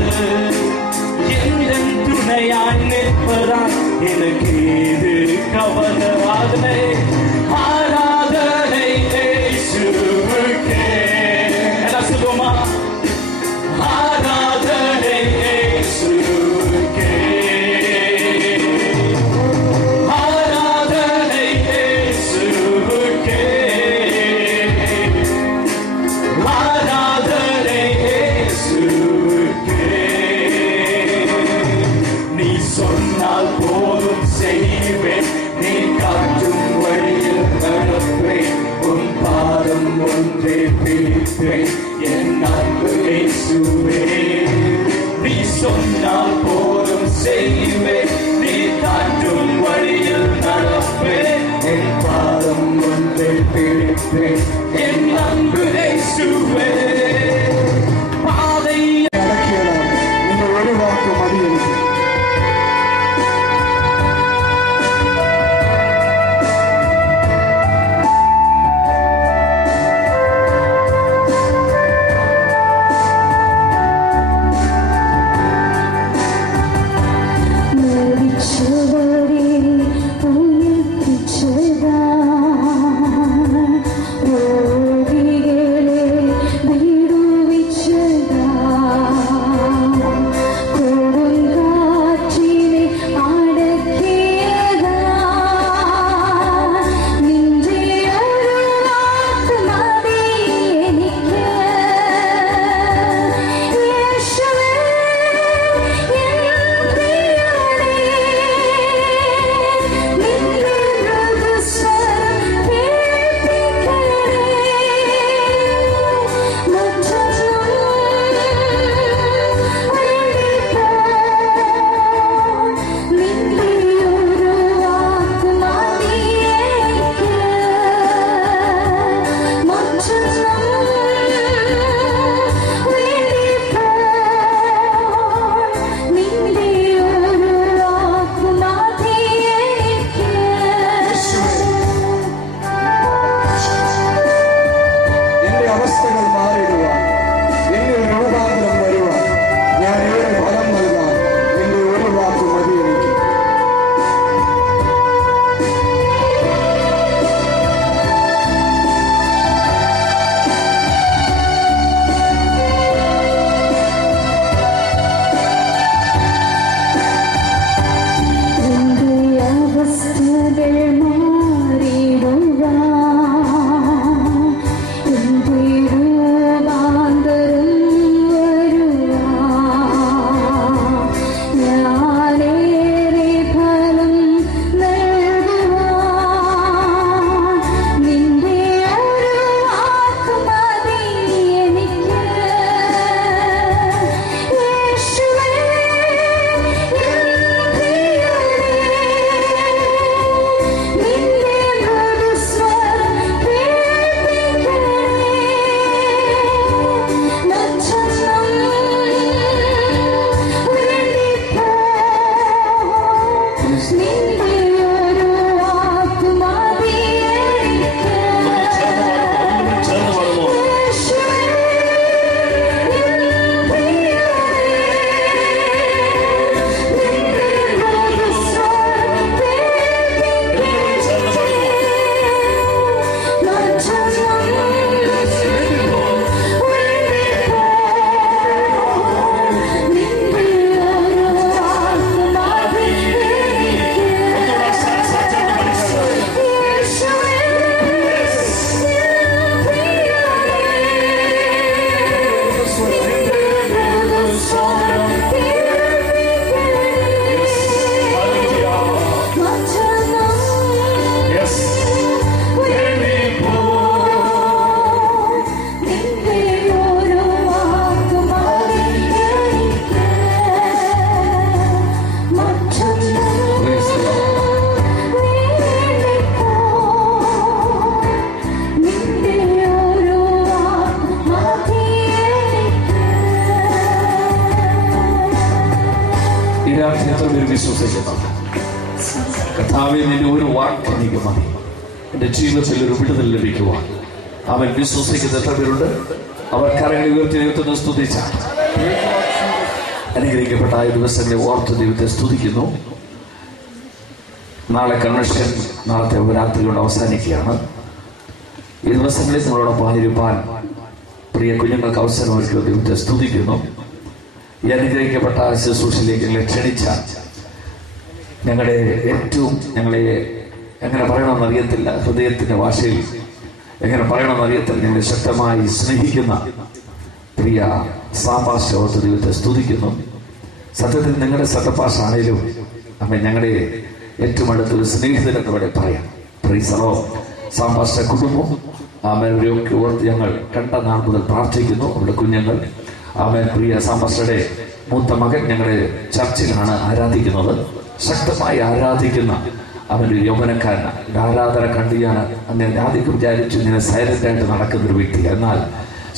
என் துணையாய் நிற்பதால் எனக்கு இது கவலை. ஆராதனை இயேசுவுக்கே. எல்லாம் சொல்லுவோமா? ஆராதனை இயேசுவுக்கே, ஆராதனை இயேசுவுக்கே, ஆராதனை இயேசுவுக்கே. நீ சொன்னால் போதும் செய்வேன், நீ காட்டும் வழியில் நடப்பேன், உன் பாதம் ஒன்றே பிடிப்பேன், என் அன்பு இயேசுவே. நீ சொன்னால் போதும் செய்வேன், நீ காட்டும் வழியில் நடப்பேன், என் பாதம் ஒன்றே பிடிப்பேன், என் அன்பு இயேசுவே பாதை അടക്കിയതാണ്. നിങ്ങൾ ഒരു വാക്ക് മതി എനിക്ക്. വിശ്വസിക്കുന്നുണ്ട്. കർത്താവേ, നിന്റെ ഒരു വാക്ക് എനിക്ക് മതി എന്റെ ജീവിതത്തിൽ ഒരു വിടുതൽ ലഭിക്കുവാൻ. അവൻ വിശ്വസിക്കുന്ന എത്ര പേരുണ്ട്? അവർ കരങ്ങൾ ഉയർത്തി സ്തുതിച്ച അനുഗ്രഹിക്കപ്പെട്ട ആ ദിവസങ്ങളെ ഓർത്ത് ദൈവത്തെ സ്തുതിക്കുന്നു. നാളെ കൺവെൻഷൻ നാളത്തെ രാത്രി കൊണ്ട് അവസാനിക്കുകയാണ്. ഈ ദിവസങ്ങളിൽ നമ്മളോടൊപ്പം ആയിരിക്കാൻ പ്രിയ കുഞ്ഞുങ്ങൾക്ക് അവസരം ഒരുക്കി ദൈവത്തെ സ്തുതിക്കുന്നു. ഈ അനുഗ്രഹിക്കപ്പെട്ട ശുശ്രൂഷയിലേക്ക് ഞങ്ങളെ ക്ഷണിച്ച ഞങ്ങളെ ഞങ്ങളെ എങ്ങനെ പറയണമെന്ന് അറിയത്തില്ല, ഹൃദയത്തിന്റെ ഭാഷയിൽ എങ്ങനെ പറയണമെന്ന് അറിയത്തില്ല, ഞങ്ങളെ ശക്തമായി സ്നേഹിക്കുന്ന പ്രിയ സാഭാഷ ഓർത്ത് ദൈവത്തെ സ്തുതിക്കുന്നു. സത്യത്തിൽ നിങ്ങളുടെ സത്യഭാഷാണേലും അമ്മ ഞങ്ങളുടെ ഏറ്റവും അടുത്തൊരു സ്നേഹിതരെന്ന് ഇവിടെ പറയാം. പ്രീസറോ സാഭാഷ കുടുംബം ആമേവരെയൊക്കെ ഓർത്ത് ഞങ്ങൾ കണ്ട നാൾ മുതൽ പ്രാർത്ഥിക്കുന്നു. അവിടെ കുഞ്ഞുങ്ങൾ ആമേൻ പ്രിയ സാഭാഷയുടെ മൂത്ത മകൻ ഞങ്ങളുടെ ചർച്ചിലാണ് ആരാധിക്കുന്നത്. ശക്തമായി ആരാധിക്കുന്ന അവൻ്റെ ഒരു യൗവനക്കാരനാണ്. ആരാധന കണ്ടു ഞാൻ അങ്ങനെ ആദ്യം വിചാരിച്ചു ഇങ്ങനെ സൈലൻ്റായിട്ട് നടക്കുന്നൊരു വ്യക്തി. എന്നാൽ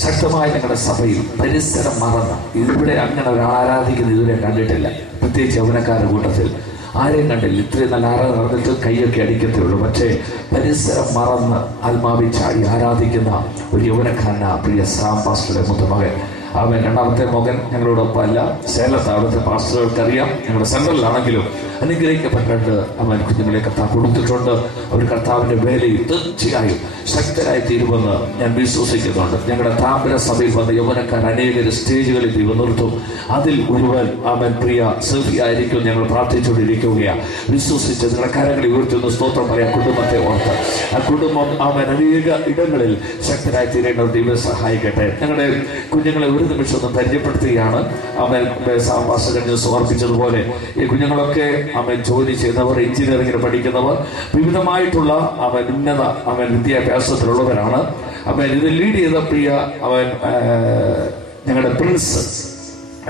ശക്തമായി ഞങ്ങളുടെ സഭയിൽ പരിസരം മറന്ന് ഇവിടെ അങ്ങനെ ഒരു ആരാധിക്കുന്ന ഇതുവരെ കണ്ടിട്ടില്ല. പ്രത്യേകിച്ച് യൗവനക്കാരുടെ കൂട്ടത്തിൽ ആരെയും കണ്ടില്ല. ഇത്രയും നല്ല ആരാധന നടന്നിട്ട് കൈയൊക്കെ അടിക്കത്തേ ഉള്ളൂ. പക്ഷേ പരിസരം മറന്ന് ആത്മാവിൽ ചാടി ആരാധിക്കുന്ന ഒരു യൗവനക്കാരനാണ് പ്രിയ സാം പാസ്റ്ററുടെ മുത്തമകൻ. അവൻ രണ്ടാമത്തെ മകൻ ഞങ്ങളോടൊപ്പം അല്ല, സേലത്ത് അവിടുത്തെ പാസ്റ്ററുകൾക്കറിയാം. ഞങ്ങളുടെ സെൻട്രലിലാണെങ്കിലും അനുഗ്രഹിക്കപ്പെട്ടിട്ട് അവൻ കുഞ്ഞുങ്ങളെ കർത്താവ് കൊടുത്തിട്ടുണ്ട്. അവർ കർത്താവിൻ്റെ വേലയിൽ തീർച്ചയായും ശക്തരായി തീരുമെന്ന് ഞാൻ വിശ്വസിക്കുന്നുണ്ട്. ഞങ്ങളുടെ താമ്പര സഭയിൽ വന്ന യൗവനക്കാർ അനേകം സ്റ്റേജുകളിൽ ദൈവം നിർത്തും. അതിൽ ഒരുവൻ അവൻ പ്രിയ സെഫിയായിരിക്കും. ഞങ്ങൾ പ്രാർത്ഥിച്ചുകൊണ്ടിരിക്കുകയാണ്. വിശ്വസിച്ച് നിങ്ങളുടെ കരങ്ങളിൽ ഉയർത്തുന്ന സ്തോത്രം പറയാം. കുടുംബത്തെ ഓർത്ത് ആ കുടുംബം അവൻ അനേക ഇടങ്ങളിൽ ശക്തരായി തീരേണ്ടത് ദൈവം സഹായിക്കട്ടെ. ഞങ്ങളുടെ കുഞ്ഞുങ്ങളെ ഒരു നിമിഷം ഒന്ന് പരിചയപ്പെടുത്തുകയാണ്. അവൻ സാംഭാഷകന് സമർപ്പിച്ചതുപോലെ ഈ കുഞ്ഞുങ്ങളൊക്കെ അവൻ ജോലി ചെയ്യുന്നവർ, എഞ്ചിനീയറിംഗിന് പഠിക്കുന്നവർ, വിവിധമായിട്ടുള്ള അവൻ ഉന്നത അവൻ വിദ്യാഭ്യാസത്തിലുള്ളവരാണ്. അവൻ ഇത് ലീഡ് ചെയ്ത പ്രിയ അവൻ ഞങ്ങളുടെ പ്രിൻസ്.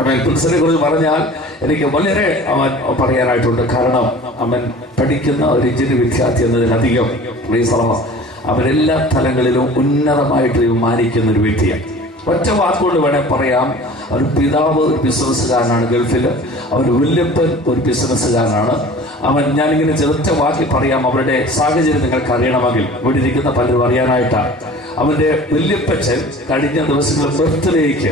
അവൻ പ്രിൻസിനെ കുറിച്ച് പറഞ്ഞാൽ എനിക്ക് വളരെ അവൻ പറയാനായിട്ടുണ്ട്. കാരണം അവൻ പഠിക്കുന്ന ഒരു എഞ്ചിനീയറിംഗ് വിദ്യാർത്ഥി എന്നതിലധികം അവരെല്ലാ തലങ്ങളിലും ഉന്നതമായിട്ട് മാനിക്കുന്ന ഒരു വ്യക്തിയാണ്. ഒറ്റ വാക്കുകൊണ്ട് വേണേൽ പറയാം, ഒരു പിതാവ് ഒരു ബിസിനസ്സുകാരനാണ് ഗൾഫിൽ, അവൻ വല്യപ്പൻ ഒരു ബിസിനസ്സുകാരനാണ്. അവൻ ഞാനിങ്ങനെ ചെറുത്ത വാക്കി പറയാം, അവരുടെ സാഹചര്യം നിങ്ങൾക്ക് അറിയണമെങ്കിൽ ഇവിടെ ഇരിക്കുന്ന പലരും അറിയാനായിട്ടാണ്. അവന്റെ വല്യപ്പച്ചൻ കഴിഞ്ഞ ദിവസങ്ങളിൽ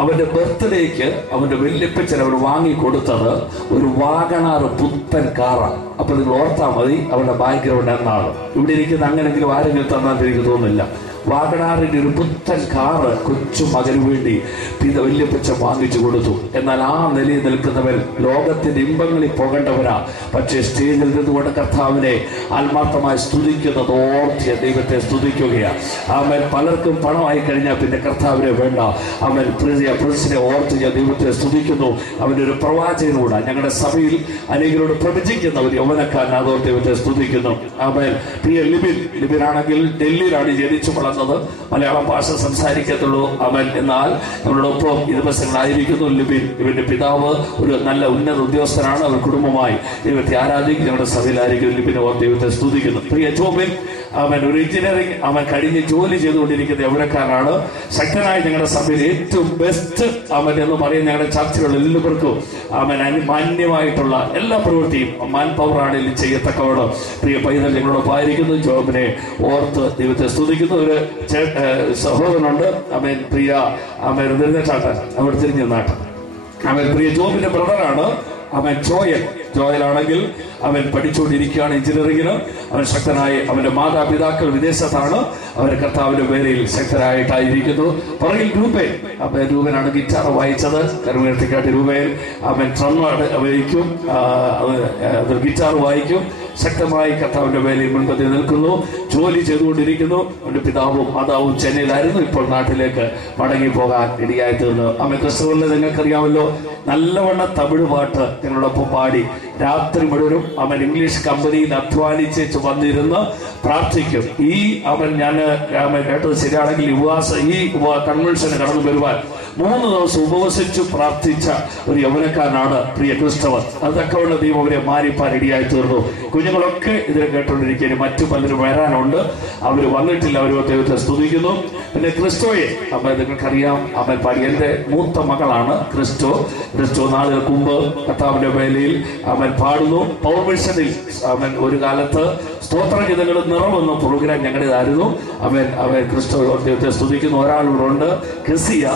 അവന്റെ ബർത്ത്ഡേക്ക് അവന്റെ വല്യപ്പച്ചൻ അവർ വാങ്ങിക്കൊടുത്തത് ഒരു വാഗണാർ പുത്തൻ കാറാണ്. അപ്പൊ നിങ്ങൾ ഓർത്താൽ മതി അവരുടെ ബാക്ക്ഗ്രൗണ്ട് എന്നാണ്. ഇവിടെ ഇരിക്കുന്ന അങ്ങനെങ്കിലും ആരെങ്കിലും തന്നാൽ എനിക്ക് തോന്നുന്നില്ല. വാഗണാറിന്റെ ഒരു പുത്തൻ കാറ് കൊച്ചു മകന് വേണ്ടി വല്യപ്പച്ചൻ വാങ്ങിച്ചു കൊടുത്തു. എന്നാൽ ആ നിലയിൽ നിൽക്കുന്നവർ ലോകത്തിന്റെ ഇമ്പങ്ങളിൽ പോകേണ്ടവരാ. പക്ഷേ സ്റ്റേജിൽ നിന്നുകൊണ്ട് കർത്താവിനെ ആത്മാർത്ഥമായി സ്തുതിക്കുന്നത് ഓർത്തിയ ദൈവത്തെ സ്തുതിക്കുകയാണ്. അവൻ പലർക്കും പണമായി കഴിഞ്ഞാൽ പിന്നെ കർത്താവിനെ വേണ്ട. അവൻ പ്രിൻസിനെ ഓർത്ത് ഞാൻ ദൈവത്തെ സ്തുതിക്കുന്നു. അവൻ്റെ ഒരു പ്രവാചകനോട് ഞങ്ങളുടെ സഭയിൽ അനേകരോട് പ്രവചിക്കുന്ന ഒരു യൗവനക്കാരൻ, അതോർത്ത് ദൈവത്തെ സ്തുതിക്കുന്നു. അവൻ പ്രിയ ലിബിനാണെങ്കിൽ ഡൽഹിയിലാണ് ജനിച്ചു വളർന്നത്. മലയാളം ഭാഷ സംസാരിക്കത്തുള്ളൂ അവൻ. എന്നാൽ നമ്മളോടൊപ്പം ഈ ദിവസങ്ങളായിരിക്കുന്നു ലിബിൻ. ഇവന്റെ പിതാവ് ഒരു നല്ല ഉന്നത ഉദ്യോഗസ്ഥനാണ്. അവർ കുടുംബമായി ദൈവത്തെ ആരാധിക്കും. ഞങ്ങളുടെ സഭയിലായിരിക്കും ലിബിനെ ഓർത്ത് ദൈവത്തെ സ്തുതിക്കുന്നു. പ്രിയ ജോബിൻ അവൻ ഒരു എഞ്ചിനീയറിംഗ് അവൻ കഴിഞ്ഞ് ജോലി ചെയ്തുകൊണ്ടിരിക്കുന്ന യൗവനക്കാരനാണ്. ശക്തനായി ഞങ്ങളുടെ സഭയിൽ ഏറ്റവും ബെസ്റ്റ് അവൻ എന്ന് പറയും. ഞങ്ങളുടെ ചർച്ചകൾ എല്ലാവർക്കും അവൻ മാന്യമായിട്ടുള്ള എല്ലാ പ്രവൃത്തിയും മാൻ പവറാണ് ചെയ്യത്തക്കവണ്ണം പ്രിയ പൈതൽ ഞങ്ങളോടൊപ്പം ആയിരിക്കുന്നു. ജോബിനെ ഓർത്ത് ദൈവത്തെ സ്തുതിക്കുന്നു. ഒരു സഹോദരനുണ്ട് അവൻ പ്രിയ അവൻ തിരിഞ്ഞാട്ടൻ, അവിടെ തിരിഞ്ഞ നാട്ടൻ. അവൻ പ്രിയ ജോബിന്റെ ബ്രദറാണ് അവൻ ജോയലാണെങ്കിൽ അവൻ പഠിച്ചുകൊണ്ടിരിക്കുകയാണ് എഞ്ചിനീയറിംഗിന്. അവൻ ശക്തനായി അവന്റെ മാതാപിതാക്കൾ വിദേശത്താണ്. അവർ കർത്താവിന്റെ വേലയിൽ ശക്തരായിട്ടായിരിക്കുന്നു. പുറകിൽ രൂപനാണ് ഗിറ്റാർ വായിച്ചത്. കരുമേർത്തിക്കാട്ടി രൂപയിൽ അവൻ ഡ്രം വഹിക്കും, ഗിറ്റാർ വായിക്കും. ശക്തമായി കർത്താവിന്റെ വേലയിൽ മുൻപത്തിൽ നിൽക്കുന്നു. ജോലി ചെയ്തുകൊണ്ടിരിക്കുന്നു. അവന്റെ പിതാവും മാതാവും ചെന്നൈയിലായിരുന്നു. ഇപ്പോൾ നാട്ടിലേക്ക് മടങ്ങി പോകാൻ ഇടയായി തീർന്നു. അവൻ ക്രിസ്തുവിനെ നിങ്ങൾക്കറിയാമല്ലോ, നല്ലവണ്ണം തമിഴ് പാട്ട് ഞങ്ങളോടൊപ്പം പാടി രാത്രി മുഴുവനും അവൻ ഇംഗ്ലീഷ് കമ്പനിയിൽ അധ്വാനിച്ച് വന്നിരുന്ന് പ്രാർത്ഥിക്കും. ഈ അവൻ കേട്ടത് ശരിയാണെങ്കിൽ ഈ കൺവെൻഷന് കടന്നു വരുവാൻ 3 ദിവസം ഉപവസിച്ചു പ്രാർത്ഥിച്ച ഒരു യൗവനക്കാരനാണ് പ്രിയ ക്രിസ്തവൻ. അതൊക്കെ ഉള്ള ദൈവം അവരെ മാറിപ്പാൻ ഇടയായി തീർന്നു. കുഞ്ഞുങ്ങളൊക്കെ ഇതിനെ കേട്ടുകൊണ്ടിരിക്കുകയും മറ്റു പലരും വരാനുണ്ട്. അവർ വന്നിട്ടില്ല. അവർ ദൈവത്തെ സ്തുതിക്കുന്നു. പിന്നെ ക്രിസ്റ്റോയെ അവൻ നിങ്ങൾക്കറിയാം, അവൻ പാടി എന്റെ മൂത്ത മകളാണ് ക്രിസ്റ്റോ. നാളുകൾക്ക് മുമ്പ് കർത്താവിന്റെ വേലയിൽ അവൻ പാടുന്നു. പവർ മിഷനിൽ അവൻ ഒരു കാലത്ത് സ്തോത്രഗീതങ്ങൾ നിറവെന്ന പ്രോഗ്രാം ഞങ്ങളുടേതായിരുന്നു. അവൻ ക്രിസ്റ്റോ ദൈവത്തെ സ്തുതിക്കുന്ന ഒരാളോടുണ്ട്, കെസിയ.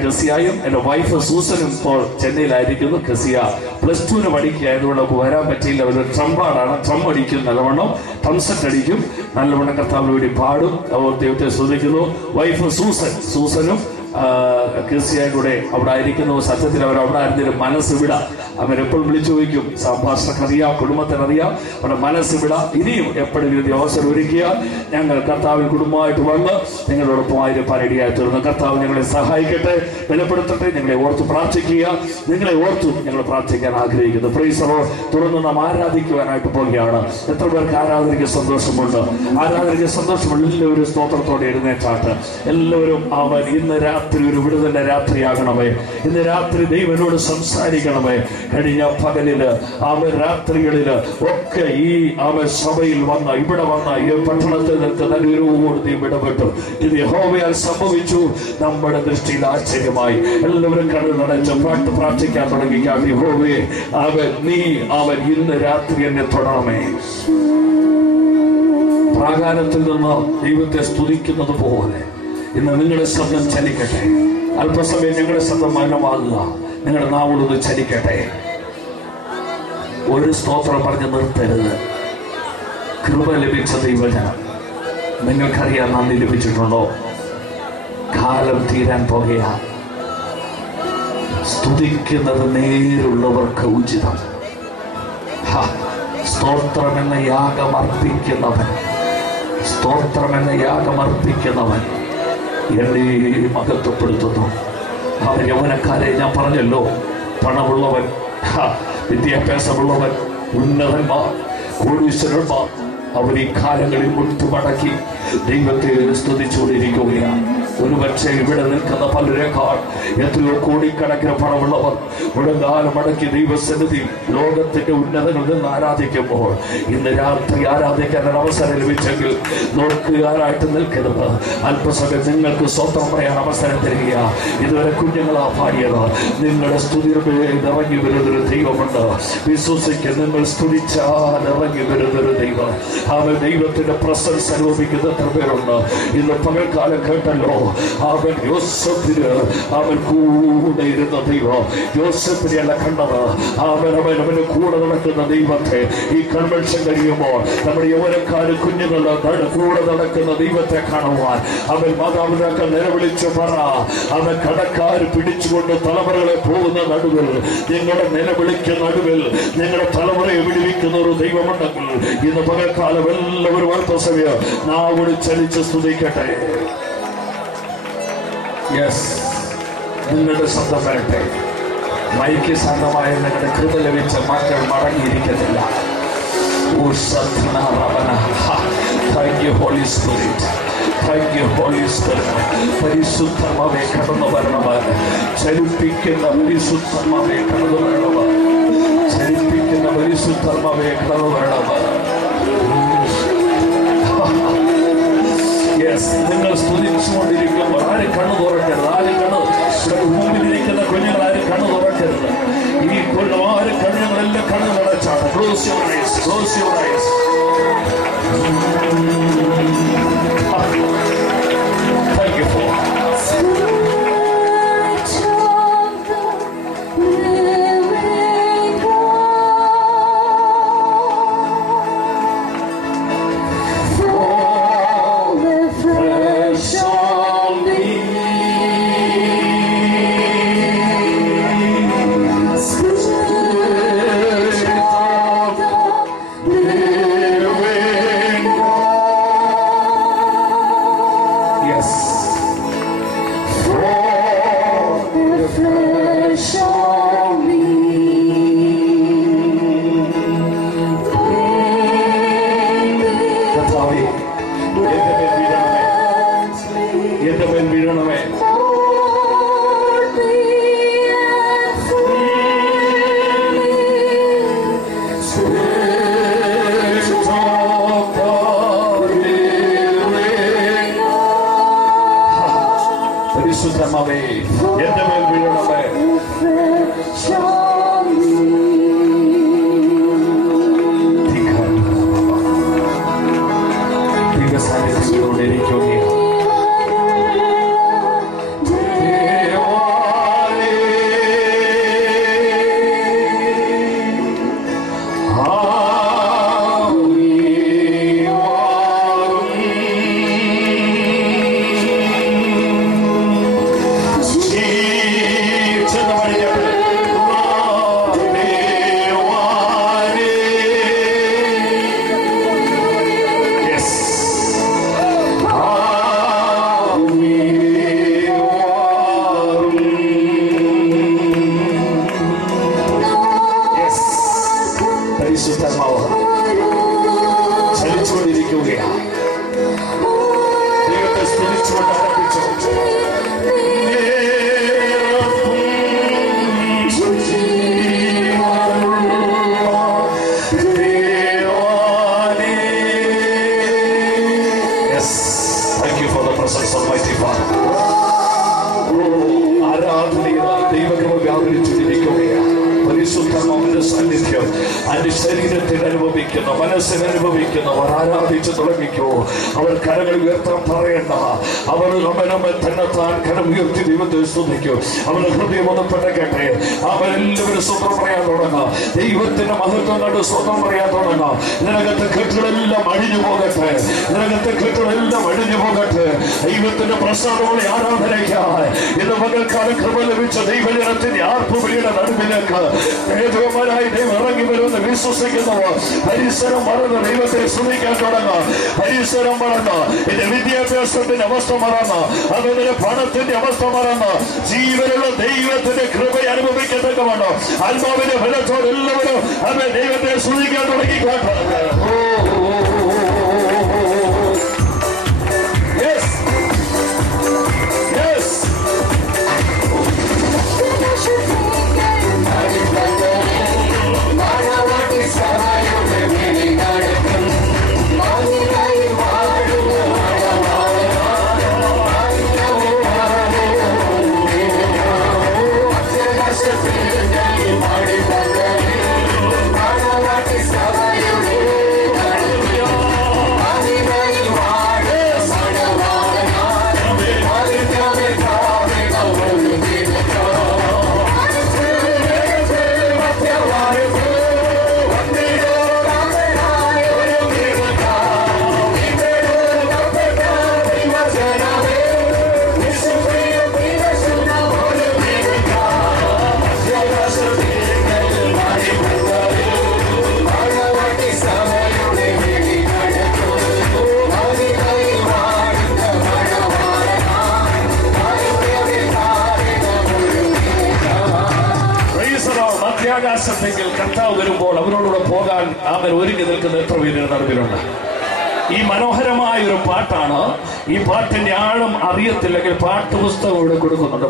കെസിയായും എൻ്റെ വൈഫ് സൂസനും ഇപ്പോൾ ചെന്നൈയിലായിരിക്കുന്നു. കെസിയ +2 പഠിക്കുകയായതുകൊണ്ട് അവർക്ക് വരാൻ പറ്റിയില്ല. അവരുടെ ട്രംപാടാണ്, ട്രം അടിക്കും, നല്ലവണ്ണം ട്രംസെറ്റ് അടിക്കും, നല്ലവണ്ണം കർത്താവിന് വേണ്ടി പാടും. അവർ ദൈവത്തെ സ്തുതിക്കുന്നു. വൈഫ് സൂസനും ക്രിസ്ത്യാനി കൂടെ അവിടെ ആയിരിക്കുന്നു. സത്യത്തിൽ അവർ അവിടെ ആയിരുന്നൊരു മനസ്സ് അവരെപ്പോഴും വിളിച്ചു ചോദിക്കും, സംഭാഷണക്കറിയാം, കുടുംബത്തിനറിയാം, അവരുടെ മനസ്സ് ഇനിയും എപ്പോഴും അവസരം ഒരുക്കുക. ഞങ്ങൾ കർത്താവിൽ കുടുംബമായിട്ട് വന്ന് നിങ്ങളോടൊപ്പം ആയിരപ്പാരടിയായി തീർന്നു. കർത്താവ് ഞങ്ങളെ സഹായിക്കട്ടെ, ബലപ്പെടുത്തട്ടെ. ഞങ്ങളെ ഓർത്ത് പ്രാർത്ഥിക്കുക. നിങ്ങളെ ഓർത്തു ഞങ്ങൾ പ്രാർത്ഥിക്കാൻ ആഗ്രഹിക്കുന്നു. പ്രൈസറോ തുറന്ന് നാം ആരാധിക്കുവാനായിട്ട് പോവുകയാണ്. എത്ര പേർക്ക് ആരാധനയ്ക്ക് സന്തോഷമുണ്ട്? ആരാധനയ്ക്ക് സന്തോഷമുള്ള എല്ലാവരും സ്തോത്രത്തോടെ എഴുന്നേറ്റാട്ട്. എല്ലാവരും അവൻ ഇന്ന് രാത്രി ഒരു വിടുതലിന്റെ രാത്രിയാകണമേ. ഇന്ന് രാത്രി ദൈവനോട് സംസാരിക്കണമേ. കഴിഞ്ഞ പകലില് രാത്രികളില് ഒക്കെ ഈ സഭയിൽ വന്ന ഇവിടെ വന്ന ഈ പട്ടണത്തിൽ നിൽക്കുന്ന ദൈവം ഇടപെട്ടു. ഇത് യഹോവയാൽ സംഭവിച്ചു. നമ്മുടെ ദൃഷ്ടിയിൽ ആശ്ചര്യമായി. എല്ലാവരും കണ്ണു നടച്ച് പ്രാർത്ഥിക്കാൻ തുടങ്ങിക്കാം. യഹോവേ, അവൻ ഇന്ന് രാത്രി എന്നെ തൊടണമേ. പ്രാകാരത്തിൽ നിന്ന് ദൈവത്തെ സ്തുതിക്കുന്നത് പോലെ ഇന്ന് നിങ്ങളുടെ ശബ്ദം ചലിക്കട്ടെ. അല്പസമയം നിങ്ങളുടെ ശബ്ദം മൗനമാകുക. നിങ്ങളുടെ നാവുകളൊന്ന് ചലിക്കട്ടെ. ഒരു സ്തോത്രം പറഞ്ഞ് നിർത്തരുത്. കൃപ ലഭിച്ച ദൈവജനം, നിങ്ങൾക്കറിയാൻ നന്ദി ലഭിച്ചിട്ടുണ്ടോ? കാലം തീരാൻ പോകുകയാ. സ്തുതിക്കുന്നത് നേരുള്ളവർക്ക് ഉചിതം. സ്തോത്രമെന്ന യാഗമർപ്പിക്കുന്നവൻ, സ്തോത്രമെന്ന യാഗമർപ്പിക്കുന്നവൻ എന്നെ മഹത്വപ്പെടുത്തുന്നു. അവൻ യൗവനക്കാരെ ഞാൻ പറഞ്ഞല്ലോ, പണമുള്ളവൻ, വിദ്യാഭ്യാസമുള്ളവൻ, ഉന്നതന്മാർ, കോടീശ്വരന്മാർ, അവർ ഈ കാലങ്ങളിൽ മുട്ടുമടക്കി ദൈവത്തെ സ്തുതിച്ചുകൊണ്ടിരിക്കുകയാണ്. ഒരു പക്ഷേ ഇവിടെ നിൽക്കുന്ന പലരെക്കാൾ എത്രയോ കോടിക്കണക്കിന് പണമുള്ളവർ മുഴങ്കാലം മടക്കി ദൈവസന്നിധി ലോകത്തിന്റെ ഉന്നതങ്ങളിൽ നിന്ന് ആരാധിക്കുമ്പോൾ ഇന്ന് രാത്രി ആരാധിക്കാൻ അവസരം ലഭിച്ചെങ്കിൽ നോക്കുകാരായിട്ട് നിൽക്കരുത്. അല്പസമയം നിങ്ങൾക്ക് സ്വന്തം പറയാൻ അവസരം തരിക. ഇതുവരെ കുഞ്ഞുങ്ങളാ പാടിയത്. നിങ്ങളുടെ സ്തുതിയുടെ ഇറങ്ങി വരുന്നൊരു ദൈവമുണ്ട്. വിശ്വസിക്ക്, നിങ്ങൾ സ്തുതിച്ചാൽ ഇറങ്ങി വരുന്നൊരു ദൈവം. അവൻ ദൈവത്തിന്റെ പ്രസൻസ് അനുഭവിക്കുന്ന എത്ര പേരുണ്ട്? ഇന്ന് പകൽക്കാലം കേട്ടല്ലോ, അവൻ യോസേഫിന് അവൻ കൂടെ ഇരുന്ന ദൈവം. യോസേഫിനെയല്ല കണ്ടത്, അവന് കൂടെ നടക്കുന്ന ദൈവത്തെ. ഈ കൺവെൻഷൻ കഴിയുമ്പോൾ നമ്മുടെ യൗവനക്കാര് കുഞ്ഞുങ്ങളുടെ കൂടെ നടക്കുന്ന ദൈവത്തെ കാണുവാൻ അവൻ മാതാപിതാക്കൾ നിലവിളിച്ചു പറ. അവൻ കടക്കാർ പിടിച്ചുകൊണ്ട് തലമുറകളെ പോകുന്ന നടുവിൽ, നിങ്ങളുടെ നിലവിളിക്കുന്ന നടുവിൽ നിങ്ങളുടെ തലമുറയെ വിടുവിക്കുന്ന ഒരു ദൈവമുണ്ടെങ്കിൽ ഇന്ന് പകൽക്കാലം എല്ലാവരും അല്പസമയം നാവോട് ചലിച്ച് സ്തുതിക്കട്ടെ. യെസ്, നിങ്ങളുടെ ശബ്ദം വരട്ടെ. മൈക്ക് ശബ്ദമായ നിങ്ങളുടെ കൃപ ലഭിച്ച മക്കൾ മടങ്ങിയിരിക്കത്തില്ല. പരിശുദ്ധമാവേ കടന്നു വരണമാണ്. ചലിപ്പിക്കുന്ന പരിശുദ്ധമാവേ കടന്നു വരണമാണ്. ചലിപ്പിക്കുന്ന പരിശുദ്ധമാവേ കടന്നു വരണമാണ്. നിങ്ങൾ സ്തുതിച്ചുകൊണ്ടിരിക്കുമ്പോൾ ആരും കണ്ണു തുറക്കരുത്. ആരും മുമ്പിലിരിക്കുന്ന കുഞ്ഞുങ്ങൾ ആരും കണ്ണു തുറക്കരുത്. ഈ കൊല്ലം ആരും കണ്ണുകളെല്ലാം കണ്ണു നടച്ചാണ്. Close your eyes, close your eyes. Thank you for presence of mighty Father. ആരാധനയാൽ ദൈവകൃപ വ്യാപരിച്ചിരിക്കുകയാണ്. പരിശുദ്ധാത്മാവിന്റെ സാന്നിധ്യം അതിന്റെ ശരീരത്തിൽ അനുഭവിക്കുന്ന, മനസ്സിൽ അനുഭവിക്കുന്നവർ ആരാധിച്ചു തുടങ്ങിക്കോ. അവർ കരങ്ങൾ ഉയർത്താൻ പറയണ്ട. അവർ അവനവൻ തന്നെത്താൻ കരം ഉയർത്തി ദൈവത്തെ സ്തുതിക്കും. അവരുടെ ഹൃദയം ഒന്ന് പെട്ടകട്ടെ. അവരെല്ലാവരും സ്വന്തം പറയാൻ തുടങ്ങാം. ദൈവത്തിന്റെ മഹത്വം കണ്ട് സ്വന്തം പറയാൻ തുടങ്ങാം. ഇതിനകത്തെ കെട്ടുകളെല്ലാം അഴിഞ്ഞു പോകട്ടെ. ഇതിനകത്തെ കെട്ടുകളെല്ലാം അഴിഞ്ഞു പോകട്ടെ. ദൈവത്തിന്റെ പ്രസാദമുള്ള ആരാധനയ്ക്കായി ഇന്ന് പകൽക്കാലം കൃപ ലഭിച്ച ദൈവജനത്തിന്റെ ആർപ്പുവിളിയുടെ നടുവിലേക്ക് ദൈവമാരായി ദൈവം ഇറങ്ങി വരുമെന്ന് വിശ്വസിക്കുന്നവർ പരിസരം മറന്ന് ദൈവത്തെ സ്തുതിക്കാൻ തുടങ്ങാം. പരിസരം മറന്ന് എന്റെ വിദ്യാഭ്യാസത്തിന്റെ അവസ്ഥ മറന്ന്, അതിന്റെ പണത്തിന്റെ അവസ്ഥ മറന്ന് ജീവനുള്ള ദൈവത്തിന്റെ കൃപ അനുഭവിക്കത്തക്കമാണ്. ആത്മാവിന്റെ ഫലത്തോട് എല്ലാവരും അവൻ ദൈവത്തെ സ്തുതിക്കാൻ തുടങ്ങിക്കാട്ടെ. ആകാശത്തെങ്കിൽ കർത്താവ് വരുമ്പോൾ അവരോടുകൂടെ പോകാൻ അവൻ ഒരുങ്ങി നിൽക്കുന്ന എത്ര പേര് നടുവിലുണ്ട്. ഈ മനോഹരമായ ഒരു പാട്ടാണ്. ഈ പാട്ടിന്റെ ആഴം അറിയത്തില്ലെങ്കിൽ പാട്ടുപുസ്തകം ഇവിടെ കൊടുക്കുന്നുണ്ട്.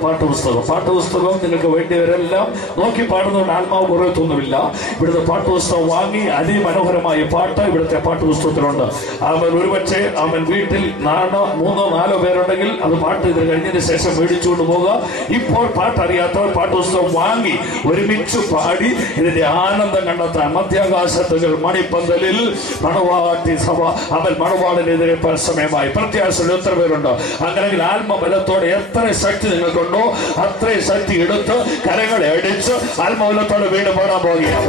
പാട്ടുപുസ്തകം നിങ്ങൾക്ക് വേണ്ടിയവരെല്ലാം നോക്കി പാടുന്നതുകൊണ്ട് ആത്മാവ് കുറയത്തൊന്നുമില്ല. ഇവിടുത്തെ പാട്ടുപുസ്തകം വാങ്ങി അതിമനോഹരമായ പാട്ട് ഇവിടുത്തെ പാട്ടുപുസ്തകത്തിലുണ്ട്. അവൻ ഒരുപക്ഷെ അവൻ വീട്ടിൽ 3-4 പേരുണ്ടെങ്കിൽ അത് പാട്ട് ഇത് കഴിഞ്ഞതിന് ശേഷം മേടിച്ചുകൊണ്ട് പോകുക. ഇപ്പോൾ പാട്ടറിയാത്തവർ പാട്ടുപുസ്തകം വാങ്ങി ഒരുമിച്ച് പാടി ഇതിന്റെ ആനന്ദം കണ്ടെത്താൻ മധ്യാകാശത്തുകൾ മണിപ്പന്തലിൽ മണവാട്ടി സഭ അവൻ മണവാളിനെതിരെ സമയമായി. പ്രത്യാശയിൽ എത്ര പേരുണ്ട്? അങ്ങനെങ്കിൽ ആത്മബലത്തോടെ എത്ര ശക്തി നിങ്ങൾക്കുണ്ടോ അത്രയും ശക്തി എടുത്ത് കരങ്ങളെ അടിച്ച് ആത്മബലത്തോടെ വീണ്ടും പാടാൻ പോകുകയാണ്.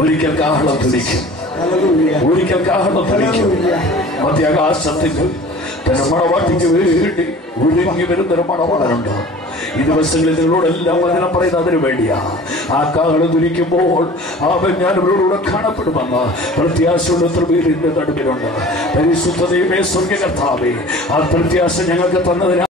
ഒരിക്കൽ കാഹളം ധരിക്കും, ഒരിക്കൽ കാഹളം ധരിക്കും. മധ്യാകാശത്തിൽ തന്റെ മണവാട്ടിക്ക് വേണ്ടി ഒരുങ്ങി വരുന്നൊരു മണവാളനുണ്ട്. ഈ ദിവസങ്ങളിൽ നിങ്ങളോടെല്ലാം വചനം പറയുന്നത് അതിനു വേണ്ടിയാ. ആ കാഹളം ധരിക്കുമ്പോൾ അവൻ ഞാൻ അവരോടുകൂടെ കാണപ്പെടുമെന്ന് പ്രത്യാശയുള്ള തൃപീരിന്റെ നടുവിലുണ്ട്. പരിശുദ്ധ ദൈവമേ, സ്വർഗ്ഗ കർത്താവേ, ആ പ്രത്യാശ ഞങ്ങൾക്ക് തന്നതിന്